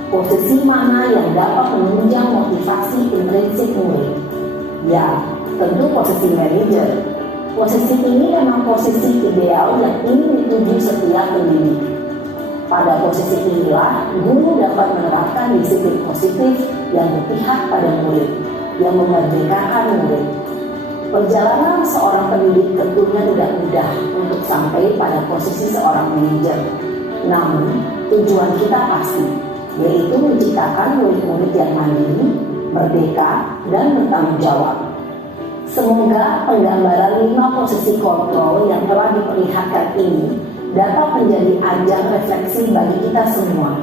Posisi mana yang dapat menunjang motivasi intrinsik murid? Ya, tentu posisi manajer. Posisi ini memang posisi ideal yang ingin dituju setiap pendidik. Pada posisi inilah, guru dapat menerapkan disiplin positif yang berpihak pada murid, yang memerdekakan murid. Perjalanan seorang pendidik tentunya tidak mudah untuk sampai pada posisi seorang manajer. Namun, tujuan kita pasti, yaitu menciptakan murid-murid yang mandiri, merdeka, dan bertanggung jawab. Semoga penggambaran 5 posisi kontrol yang telah diperlihatkan ini dapat menjadi ajang refleksi bagi kita semua,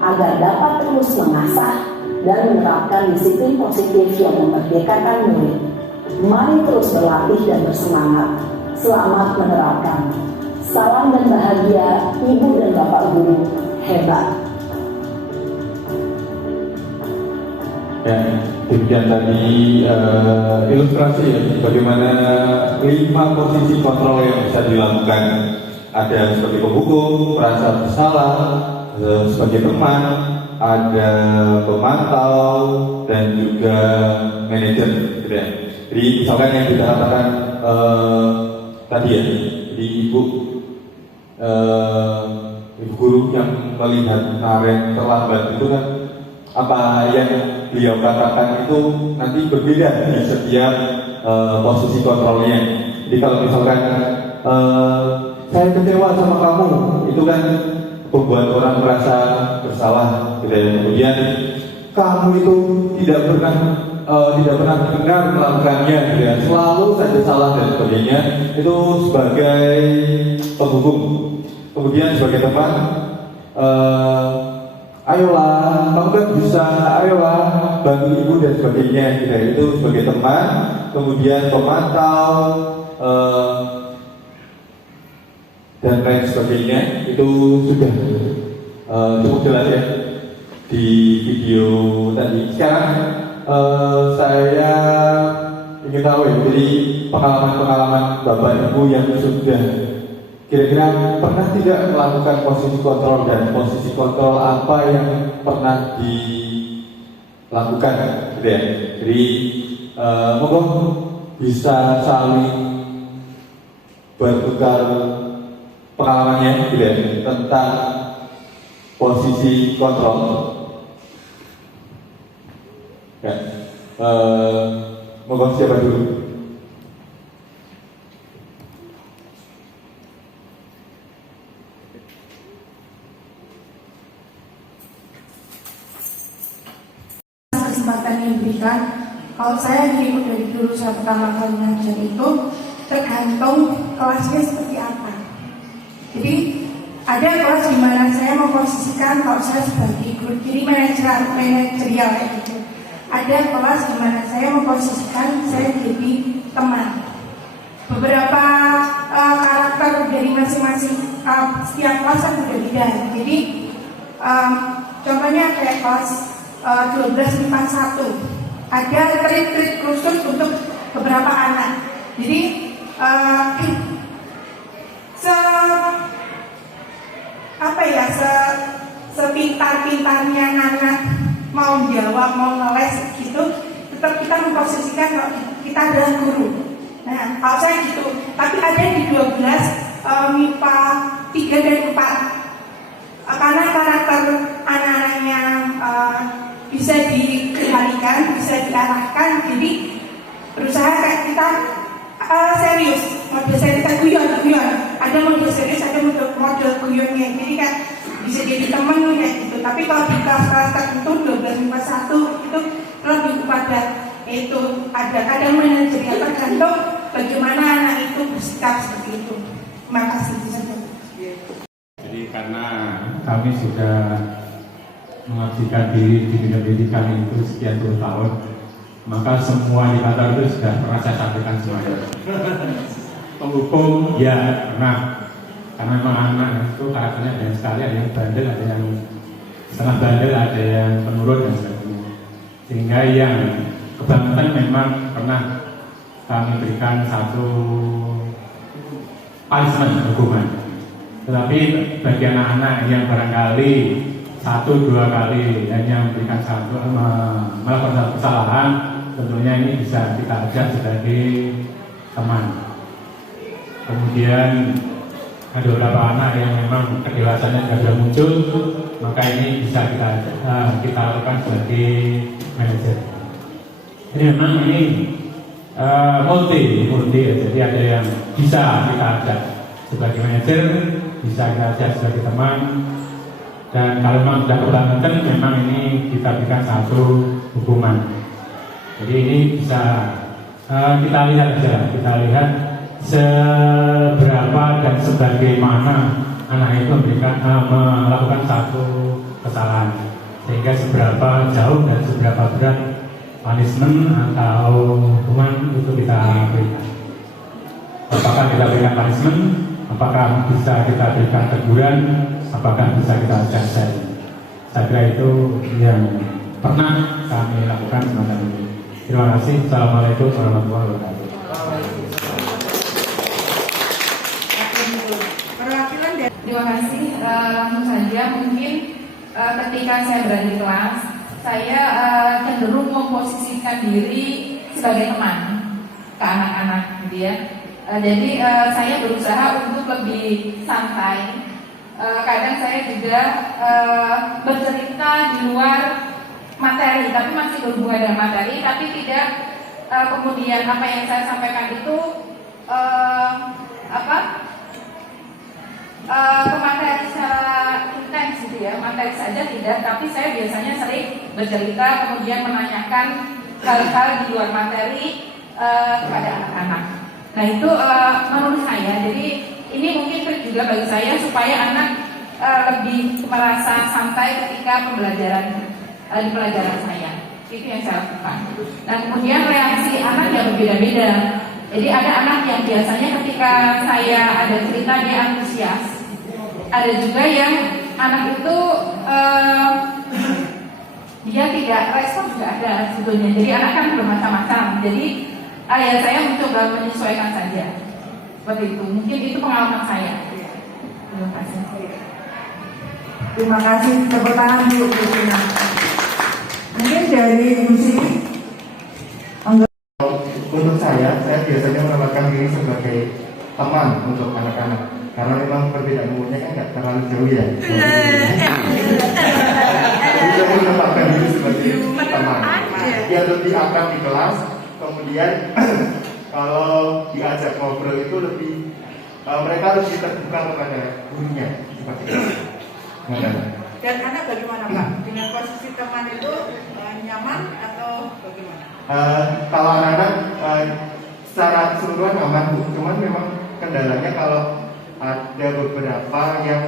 agar dapat terus mengasah dan menerapkan disiplin positif yang memerdekakan murid. Mari terus berlatih dan bersemangat. Selamat menerapkan. Salam dan bahagia Ibu dan Bapak guru hebat. Ya, demikian tadi ilustrasi ya, bagaimana 5 posisi kontrol yang bisa dilakukan. Ada sebagai penghukum, merasa bersalah, sebagai teman, ada pemantau, dan juga manajer, gitu ya. Jadi misalkan yang kita katakan tadi ya, jadi ibu guru yang melihat Naren terlambat itu kan, apa yang beliau katakan itu nanti berbeda di setiap posisi kontrolnya. Jadi kalau misalkan saya kecewa sama kamu, itu kan membuat orang merasa bersalah, gitu ya. Kemudian kamu itu tidak pernah benar melakukannya, gitu ya. Selalu saja salah dan sebagainya. Itu sebagai penghukum. Kemudian sebagai teman, ayolah, kamu kan bisa, ayolah bantu ibu dan sebagainya, gitu ya. Itu sebagai teman. Kemudian pemantau, dan lain sebagainya, itu sudah cukup jelas ya di video tadi. Sekarang saya ingin tahu ya, jadi pengalaman Bapak Ibu yang sudah kira-kira pernah tidak melakukan posisi kontrol, dan posisi kontrol apa yang pernah dilakukan, gitu ya. Jadi monggo bisa saling bertukar pengalamannya, gitu ya, tentang posisi kontrol. Ya, monggo siapa dulu? Kesempatan yang diberikan, kalau saya diikut dari dulu saya pertama kali ngajar itu tergantung kelasnya seperti apa. Jadi ada kelas di mana saya memposisikan kalau saya sebagai guru, jadi manajerial kayak gitu. Ada kelas di mana saya memposisikan saya jadi teman. Beberapa karakter dari masing-masing setiap kelas kan berbeda. Jadi contohnya kayak kelas 12 IPA 1 ada trik-trik khusus untuk beberapa anak. Jadi sepintar-pintarnya anak mau jawab, mau ngeles gitu, tetap kita memposisikan kalau kita adalah guru. Nah, kalau saya gitu, tapi ada di 12 MIPA 3 dan 4 karena karakter anak-anaknya bisa dikendalikan, bisa diarahkan, jadi berusaha kayak kita serius, mode serius, kita guyon. Ada mode serius, ada mode guyonnya, jadi kan bisa jadi teman kayak gitu. Tapi kalau di kelas tertentu 12 MIPA 1 itu lebih kepada itu ada kadang manajerial, tergantung bagaimana anak itu bersikap seperti itu. Terima kasih. Jadi karena kami sudah mengabdikan diri di bidang pendidikan itu sekian puluh tahun, maka semua indikator itu sudah pernah saya sampaikan semuanya. Penghukum ya pernah, karena memang anak itu karakternya ada yang sekali, ada yang bandel, ada yang setengah bandel, ada yang penurut dan sebagainya. Sehingga yang kebangetan memang pernah kami berikan satu punishment, hukuman. Tetapi bagi anak-anak yang barangkali 1-2 kali hanya memberikan melakukan satu kesalahan, tentunya ini bisa kita ajak sebagai teman. Kemudian ada beberapa anak yang memang kedewasaannya sudah muncul, maka ini bisa kita lakukan sebagai manajer. Ini memang ini multi, jadi ada yang bisa kita ajak sebagai manajer, bisa kita ajak sebagai teman. Dan kalau memang sudah kebangetan, memang ini kita berikan satu hukuman. Jadi ini bisa kita lihat aja, kita lihat seberapa dan sebagaimana anak itu melakukan satu kesalahan, sehingga seberapa jauh dan seberapa berat punishment atau hukuman itu kita berikan. Apakah kita berikan punishment, apakah bisa kita berikan teguran, apakah bisa kita ajak sharing. Saya kira itu yang pernah kami lakukan semacam ini. Terima kasih. Assalamualaikum warahmatullahi wabarakatuh. Terima kasih. Langsung saja mungkin ketika saya berada di kelas, saya cenderung memposisikan diri sebagai teman ke anak-anak, gitu ya. Jadi saya berusaha untuk lebih santai. Kadang saya juga bercerita di luar materi, tapi masih berhubungan dengan materi, tapi tidak kemudian apa yang saya sampaikan itu ke materi secara intens gitu ya, materi saja tidak, tapi saya biasanya sering bercerita kemudian menanyakan hal-hal di luar materi kepada anak-anak. Nah itu menurut saya, jadi ini mungkin trik juga bagi saya supaya anak lebih merasa santai ketika pembelajaran di pelajaran saya. Itu yang saya lakukan. Nah kemudian reaksi anak yang berbeda-beda. Jadi ada anak yang biasanya ketika saya ada cerita dia antusias. Ada juga yang anak itu dia tidak respon, juga ada sebetulnya. Jadi anak kan bermacam-macam. Jadi ya saya mencoba menyesuaikan saja. Seperti itu. Mungkin itu pengalaman saya. Terima kasih. Terima kasih. Tepuk tangan dulu. Mungkin dari Ibu Siti. Untuk saya biasanya menempatkan diri sebagai teman untuk anak-anak, karena memang perbedaan umurnya kan nggak terlalu jauh ya. Jadi saya menempatkan diri sebagai teman. Dia lebih akrab di kelas, kemudian kalau diajak ngobrol itu mereka lebih terbuka kepada gurunya seperti itu. Dan anak bagaimana Pak? Dengan posisi teman itu nyaman atau bagaimana? Kalau anak-anak secara keseluruhan aman Bu, cuman memang kendalanya kalau ada beberapa yang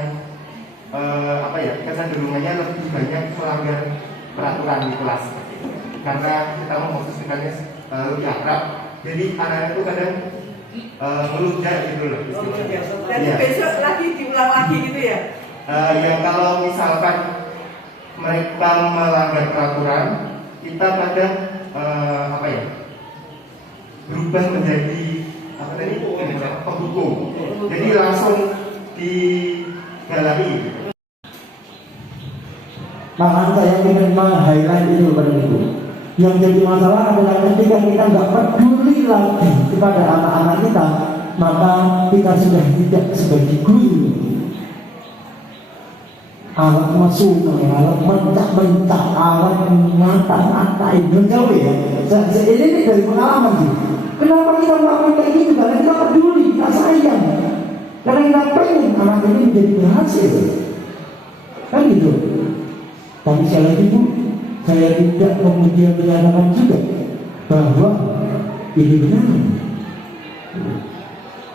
kecenderungannya lebih banyak melanggar peraturan di kelas, karena kita memposisikannya lebih akrab, jadi anak-anak itu kadang melunjak gitu loh. Jadi besok lagi diulang lagi gitu ya? Ya kalau misalkan mereka melanggar peraturan, kita kadang berubah menjadi penghukum. Jadi langsung digalaki. Malahan saya ingin meng-highlight itu pada itu. Yang jadi masalah adalah ketika kita nggak peduli lagi kepada anak-anak kita, maka kita sudah tidak sebagai guru. Alat masuk, alat mencak-mencak, alat mata-matain, menjauh ya. Ini dari pengalaman sih. Kenapa kita melakukan kayak gitu? Karena kita peduli, kita sayang. Karena kita pengen anak ini menjadi berhasil. Kan gitu. Tapi sekali lagi Bu, saya tidak kemudian menyatakan juga bahwa ini benar.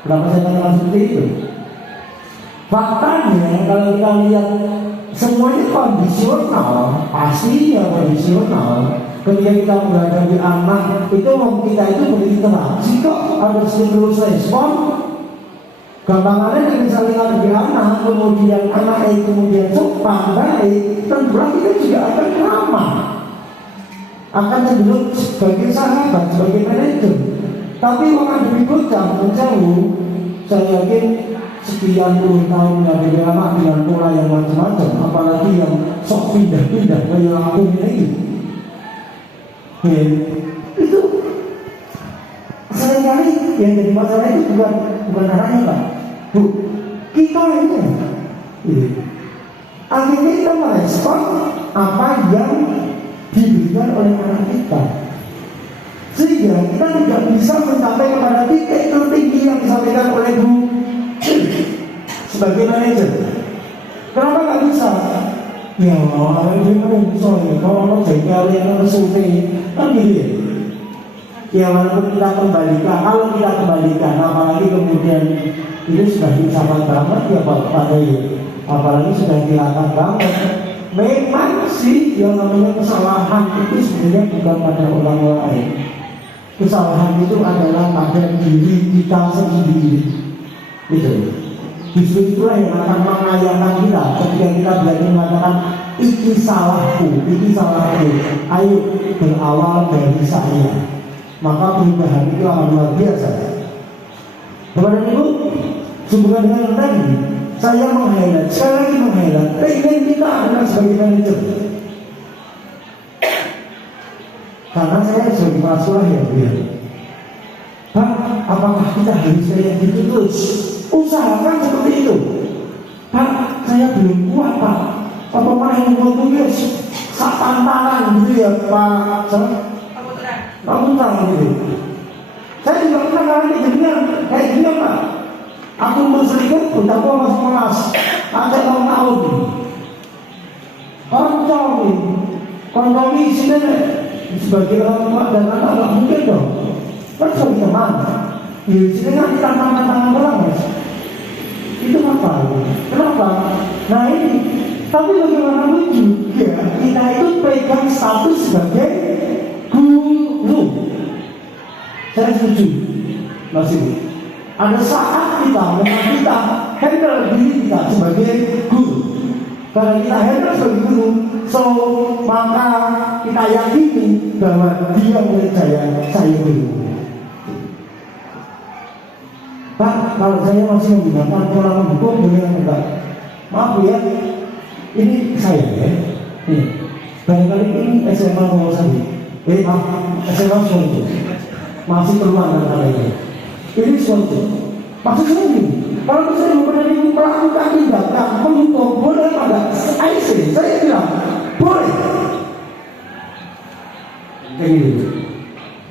Kenapa saya katakan seperti itu? Faktanya kalau kita lihat semuanya kondisional, pastinya kondisional. Ketika kita menghadapi anak itu, kita itu berinteraksi kok, harus terus respon. Gampangannya dengan saling menghadapi anak, kemudian anak itu kemudian sopan, baik, tentulah kita juga akan ramah, akan cenderung sebagai sahabat, sebagai manajer. Tapi menghadapi bocah menjauh, saya yakin sekian puluh tahun menghadapi anak dengan pola yang macam-macam, apalagi yang sok pindah-pindah kayak Lampung ini. Itu seringkali yang jadi masalah itu bukan anaknya Pak, Bu, kita ini. Akhirnya kita merespon apa yang diberikan oleh anak kita, sehingga kita tidak bisa mencapai kepada titik tertinggi yang disampaikan oleh Bu sebagai manajer. Kenapa nggak bisa? Ya, gimana bisa ya? Kalau mau jadi kalian survei, kan gitu ya. Ya walaupun kita kembalikan, kalau kita kembalikan, apalagi kemudian itu sudah diusahakan banget ya pada ya, apalagi sudah dilakukan banget. Memang sih yang namanya kesalahan itu sebenarnya bukan pada orang lain. Kesalahan itu adalah pada diri kita sendiri. Gitu. Justru itulah yang akan mengayahkan kita ketika kita berani mengatakan iki salahku. Ayo berawal dari saya. Maka perubahan itu akan luar biasa. Bapak dan Ibu, sehubungan dengan yang tadi, saya meng-highlight, sekali lagi meng-highlight, pengen kita adalah sebagai manajer. Karena saya sebagai masalah ya, Pak, apakah kita harus kayak gitu terus? Usahakan seperti itu. Pak, saya belum kuat Pak. Apa main waktu sak tantangan gitu ya Pak? Kamu tahu gitu. Saya juga pernah ngalamin jadinya kayak gini Pak. Aku berselingkuh, udah gua masuk kelas, ada 6 tahun. Orang cowok ini, kondomi sini sebagai orang tua dan anak nggak mungkin dong. Kan bisa mana? Di sini kan tantangan orang ya. Itu apa? Kenapa? Nah ini, tapi bagaimanapun juga kita itu pegang status sebagai guru. Saya setuju, masih. Ada saat memang kita handle diri kita sebagai guru. Karena kita handle sebagai guru, maka kita yakini bahwa dia percaya saya guru. Pak, kalau saya masih menggunakan pola hukum boleh enggak? Maaf ya, ini saya ya. Nih, barangkali ini SMA Mawasari. SMA Sonjo. Masih peluang antara ini. Ini Sonjo. Maksud saya ini, kalau saya memperoleh melakukan tindakan menghukum boleh enggak? Saya bilang boleh. Kayak gitu.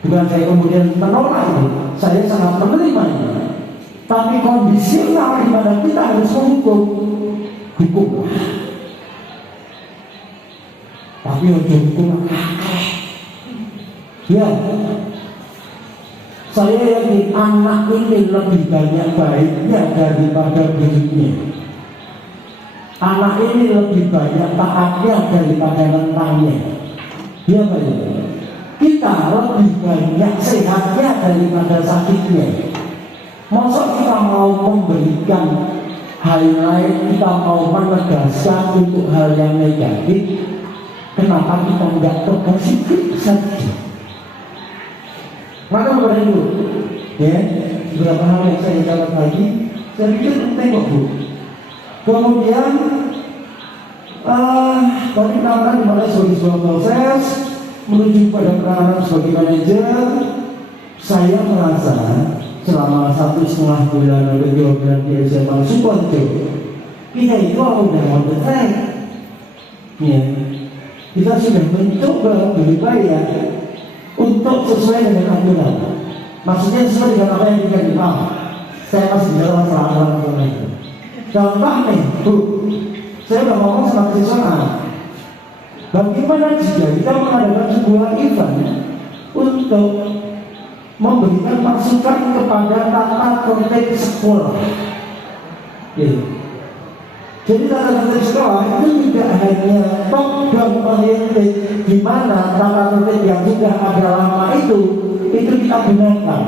Bukan saya kemudian menolak ini, saya sangat menerima ini. Tapi kondisional di mana kita harus menghukum, hukum. Tapi untuk hukum ya, saya yakin anak ini lebih banyak baiknya daripada buruknya. anak ini lebih banyak taatnya daripada rentangnya. Iya Pak ya? Kita lebih banyak sehatnya daripada sakitnya. Masa kita mau memberikan highlight, kita mau menegaskan untuk hal yang negatif, kenapa kita tidak positif saja? Maka kepada itu, ya, beberapa hal yang saya catat lagi, saya pikir penting kok Bu. Kemudian, tadi penanganan dimulai sebagai sebuah proses menuju pada penanganan sebagai manajer. Saya merasa selama 1,5 bulan atau 2 bulan di SMA Sukoharjo, kita itu udah on the track. Ya, kita sudah mencoba berupaya untuk sesuai dengan aturan. Maksudnya sesuai dengan apa yang kita paham. Saya masih dalam masalah itu. Contoh nih, Bu, saya udah ngomong sama siswa, bagaimana jika kita mengadakan sebuah event untuk memberikan masukan kepada tata tertib sekolah. Jadi tata tertib sekolah itu tidak hanya top down oriented, di mana tata tertib yang sudah ada lama itu kita gunakan.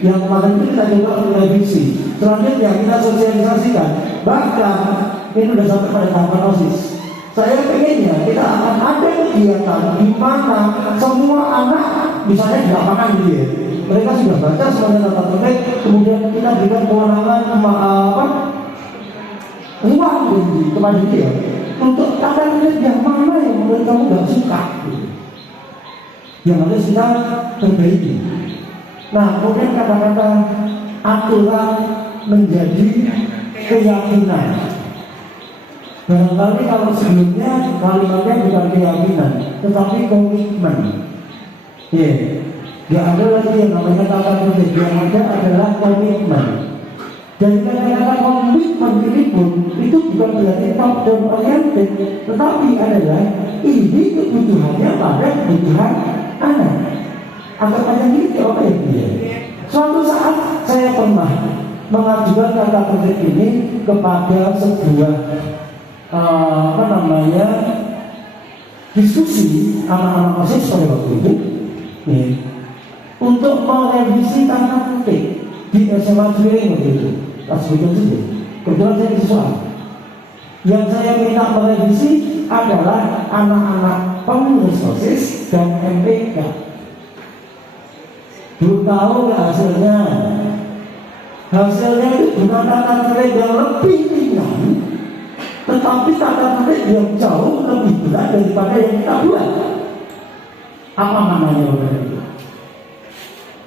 Yang kemarin itu kita coba revisi. Selanjutnya kita sosialisasikan. Bahkan ini sudah sampai pada tahapan OSIS. Saya pengennya kita akan ada kegiatan di mana semua anak misalnya di lapangan gitu ya. Mereka sudah baca semuanya tata tertib, kemudian kita berikan kewenangan ruang kepada dia untuk tata tertib yang mana yang menurut kamu nggak suka, yang harus kita perbaiki. Nah, kemudian kata-kata aturan menjadi keyakinan. Barangkali kalau sebelumnya kalimatnya bukan keyakinan, tetapi komitmen. Tidak ada lagi yang namanya tata tertib, yang ada adalah komitmen. Dan kata-kata komitmen ini pun itu bukan berarti top down oriented, tetapi adalah ini kebutuhannya pada kebutuhan anak. Anggap aja gitu apa ya dia. Suatu saat saya pernah mengajukan kata tertib ini kepada sebuah diskusi anak-anak OSIS pada waktu itu, untuk merevisi tata tertib di SMA Ciwiring waktu itu. Pas begitu saja. Kebetulan saya siswa. Yang saya minta merevisi adalah anak-anak pengurus OSIS dan MPK. Belum tahu nggak hasilnya? Hasilnya itu bukan tata tertib yang lebih ringan, tetapi tata tertib yang jauh lebih berat daripada yang kita buat. Apa namanya itu?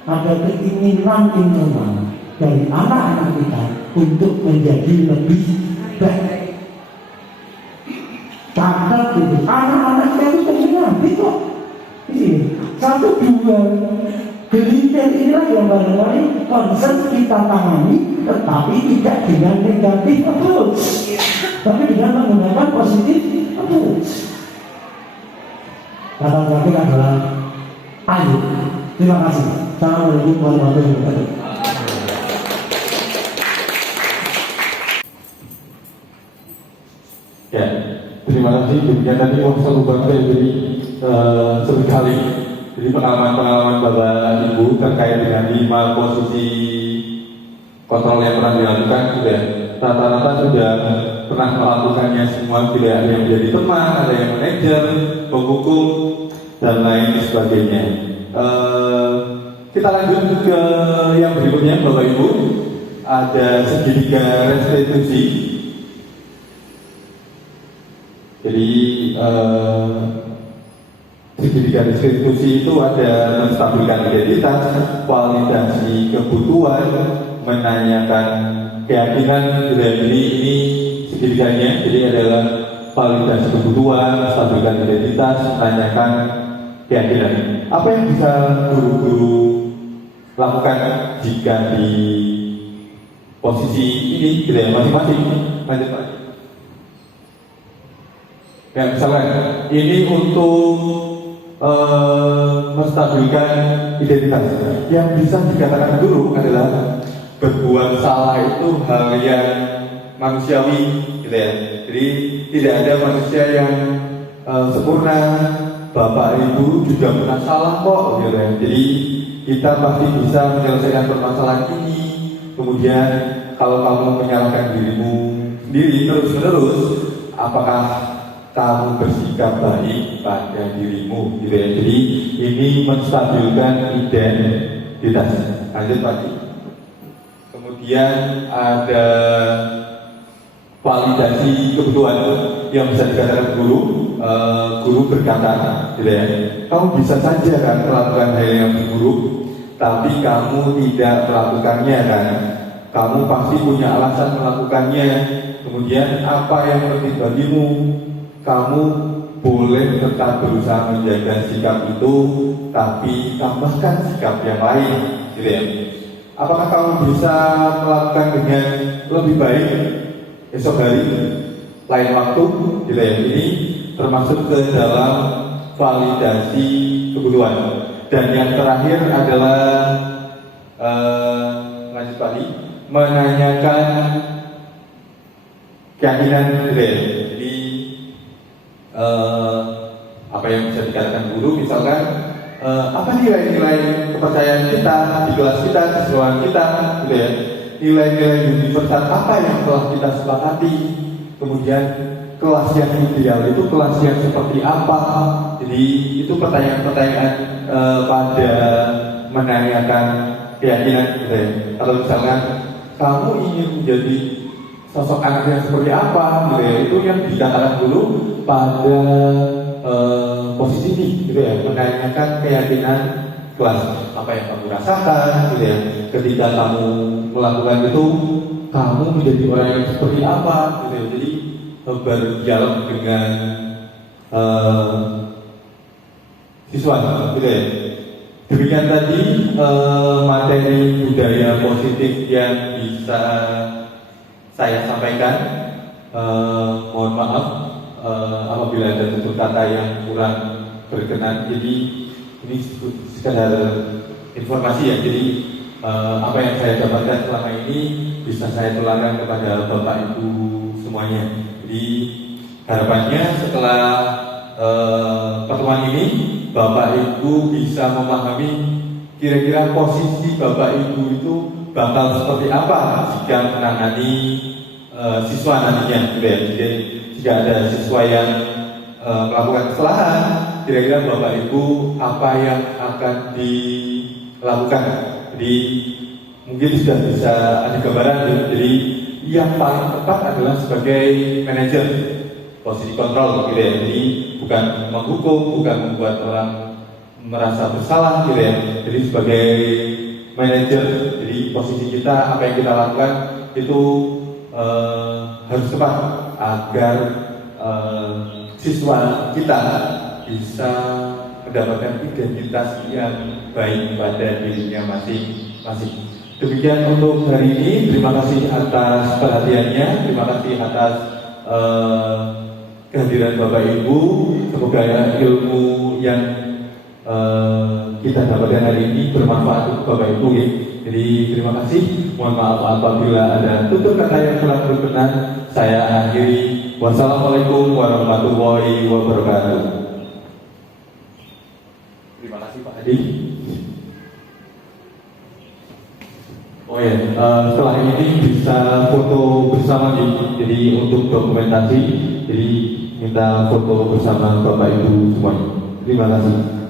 Ada keinginan internal dari anak-anak kita untuk menjadi lebih baik. Tata tertib anak-anak kita itu pengen kok. Ini 1-2 gelintir inilah yang barangkali concern kita tangani, tetapi tidak dengan negatif approach, tapi dengan menggunakan positif approach. Kata terakhir adalah ayo. Terima kasih. Assalamualaikum warahmatullahi wabarakatuh. Ya, terima kasih. Demikian tadi Profesor Ubang dari sekali. Jadi pengalaman-pengalaman Bapak Ibu terkait dengan 5 posisi kontrol yang pernah dilakukan sudah rata-rata sudah pernah melakukannya semua, tidak ada yang menjadi teman, ada yang manajer, penghukum dan lain sebagainya. Kita lanjut ke yang berikutnya Bapak Ibu. Ada segitiga restitusi. Jadi segitiga restitusi itu ada menstabilkan identitas, validasi kebutuhan, menanyakan keyakinan diri ini segitiganya. Jadi adalah validasi kebutuhan, stabilkan identitas, menanyakan keyakinan. Apa yang bisa guru-guru lakukan jika di posisi ini gitu ya, masing-masing? Lanjut Pak. Ya, misalkan ini untuk menstabilkan identitas. Yang bisa dikatakan guru adalah berbuat salah itu hal yang manusiawi gitu ya. Jadi tidak ada manusia yang sempurna. Bapak Ibu juga pernah salah kok gitu ya. Jadi kita pasti bisa menyelesaikan permasalahan ini. Kemudian kalau kamu menyalahkan dirimu sendiri terus-menerus, apakah kamu bersikap baik pada dirimu gitu ya. Jadi ini menstabilkan identitas. Lanjut lagi. Kemudian ada validasi kebutuhan yang bisa dikatakan guru. Guru berkata gitu ya, kamu bisa saja kan melakukan hal yang buruk, tapi kamu tidak melakukannya kan. Kamu pasti punya alasan melakukannya. Kemudian apa yang penting bagimu? Kamu boleh tetap berusaha menjaga sikap itu, tapi tambahkan sikap yang lain gitu ya. Apakah kamu bisa melakukan dengan lebih baik esok hari, lain waktu gitu ya. Ini termasuk ke dalam validasi kebutuhan. Dan yang terakhir adalah lanjut tadi, menanyakan keyakinan gitu ya. Jadi apa yang bisa dikatakan guru, misalkan apa nilai-nilai kepercayaan kita di kelas kita, di sekolah kita gitu ya. Nilai-nilai universal apa yang telah kita sepakati. Kemudian kelas yang ideal itu kelas yang seperti apa? Jadi itu pertanyaan-pertanyaan pada menanyakan keyakinan gitu ya. Kalau misalkan kamu ingin menjadi sosok anak yang seperti apa gitu ya, itu yang dikatakan dulu pada posisi ini gitu ya, menanyakan keyakinan kelas. Apa yang kamu rasakan gitu ya, ketika kamu melakukan itu, kamu menjadi orang yang seperti apa gitu ya. Jadi berdialog dengan siswa gitu ya. Demikian tadi materi budaya positif yang bisa saya sampaikan. Mohon maaf apabila ada tutur kata yang kurang berkenan. Jadi ini sekedar informasi ya. Jadi apa yang saya dapatkan selama ini bisa saya tularkan kepada Bapak Ibu semuanya. Jadi harapannya setelah pertemuan ini Bapak Ibu bisa memahami kira-kira posisi Bapak Ibu itu bakal seperti apa jika menangani siswa nantinya. Jadi jika ada siswa yang melakukan kesalahan, kira-kira Bapak Ibu apa yang akan dilakukan. Jadi mungkin sudah bisa ada gambaran. Jadi yang paling tepat adalah sebagai manajer, posisi kontrol gitu ya. Jadi bukan menghukum, bukan membuat orang merasa bersalah gitu ya. Jadi sebagai manajer, jadi posisi kita, apa yang kita lakukan itu harus tepat agar siswa kita bisa mendapatkan identitas yang baik pada dirinya masing-masing. Demikian untuk hari ini. Terima kasih atas perhatiannya. Terima kasih atas kehadiran Bapak Ibu. Semoga ilmu yang kita dapatkan hari ini bermanfaat untuk Bapak Ibu ya. Jadi terima kasih. Mohon maaf apabila ada tutur kata yang kurang berkenan. Saya akhiri. Wassalamualaikum warahmatullahi wabarakatuh. Terima kasih Pak Hadi. Oh ya, setelah ini bisa foto bersama nih. Jadi untuk dokumentasi, jadi minta foto bersama Bapak Ibu semuanya. Terima kasih.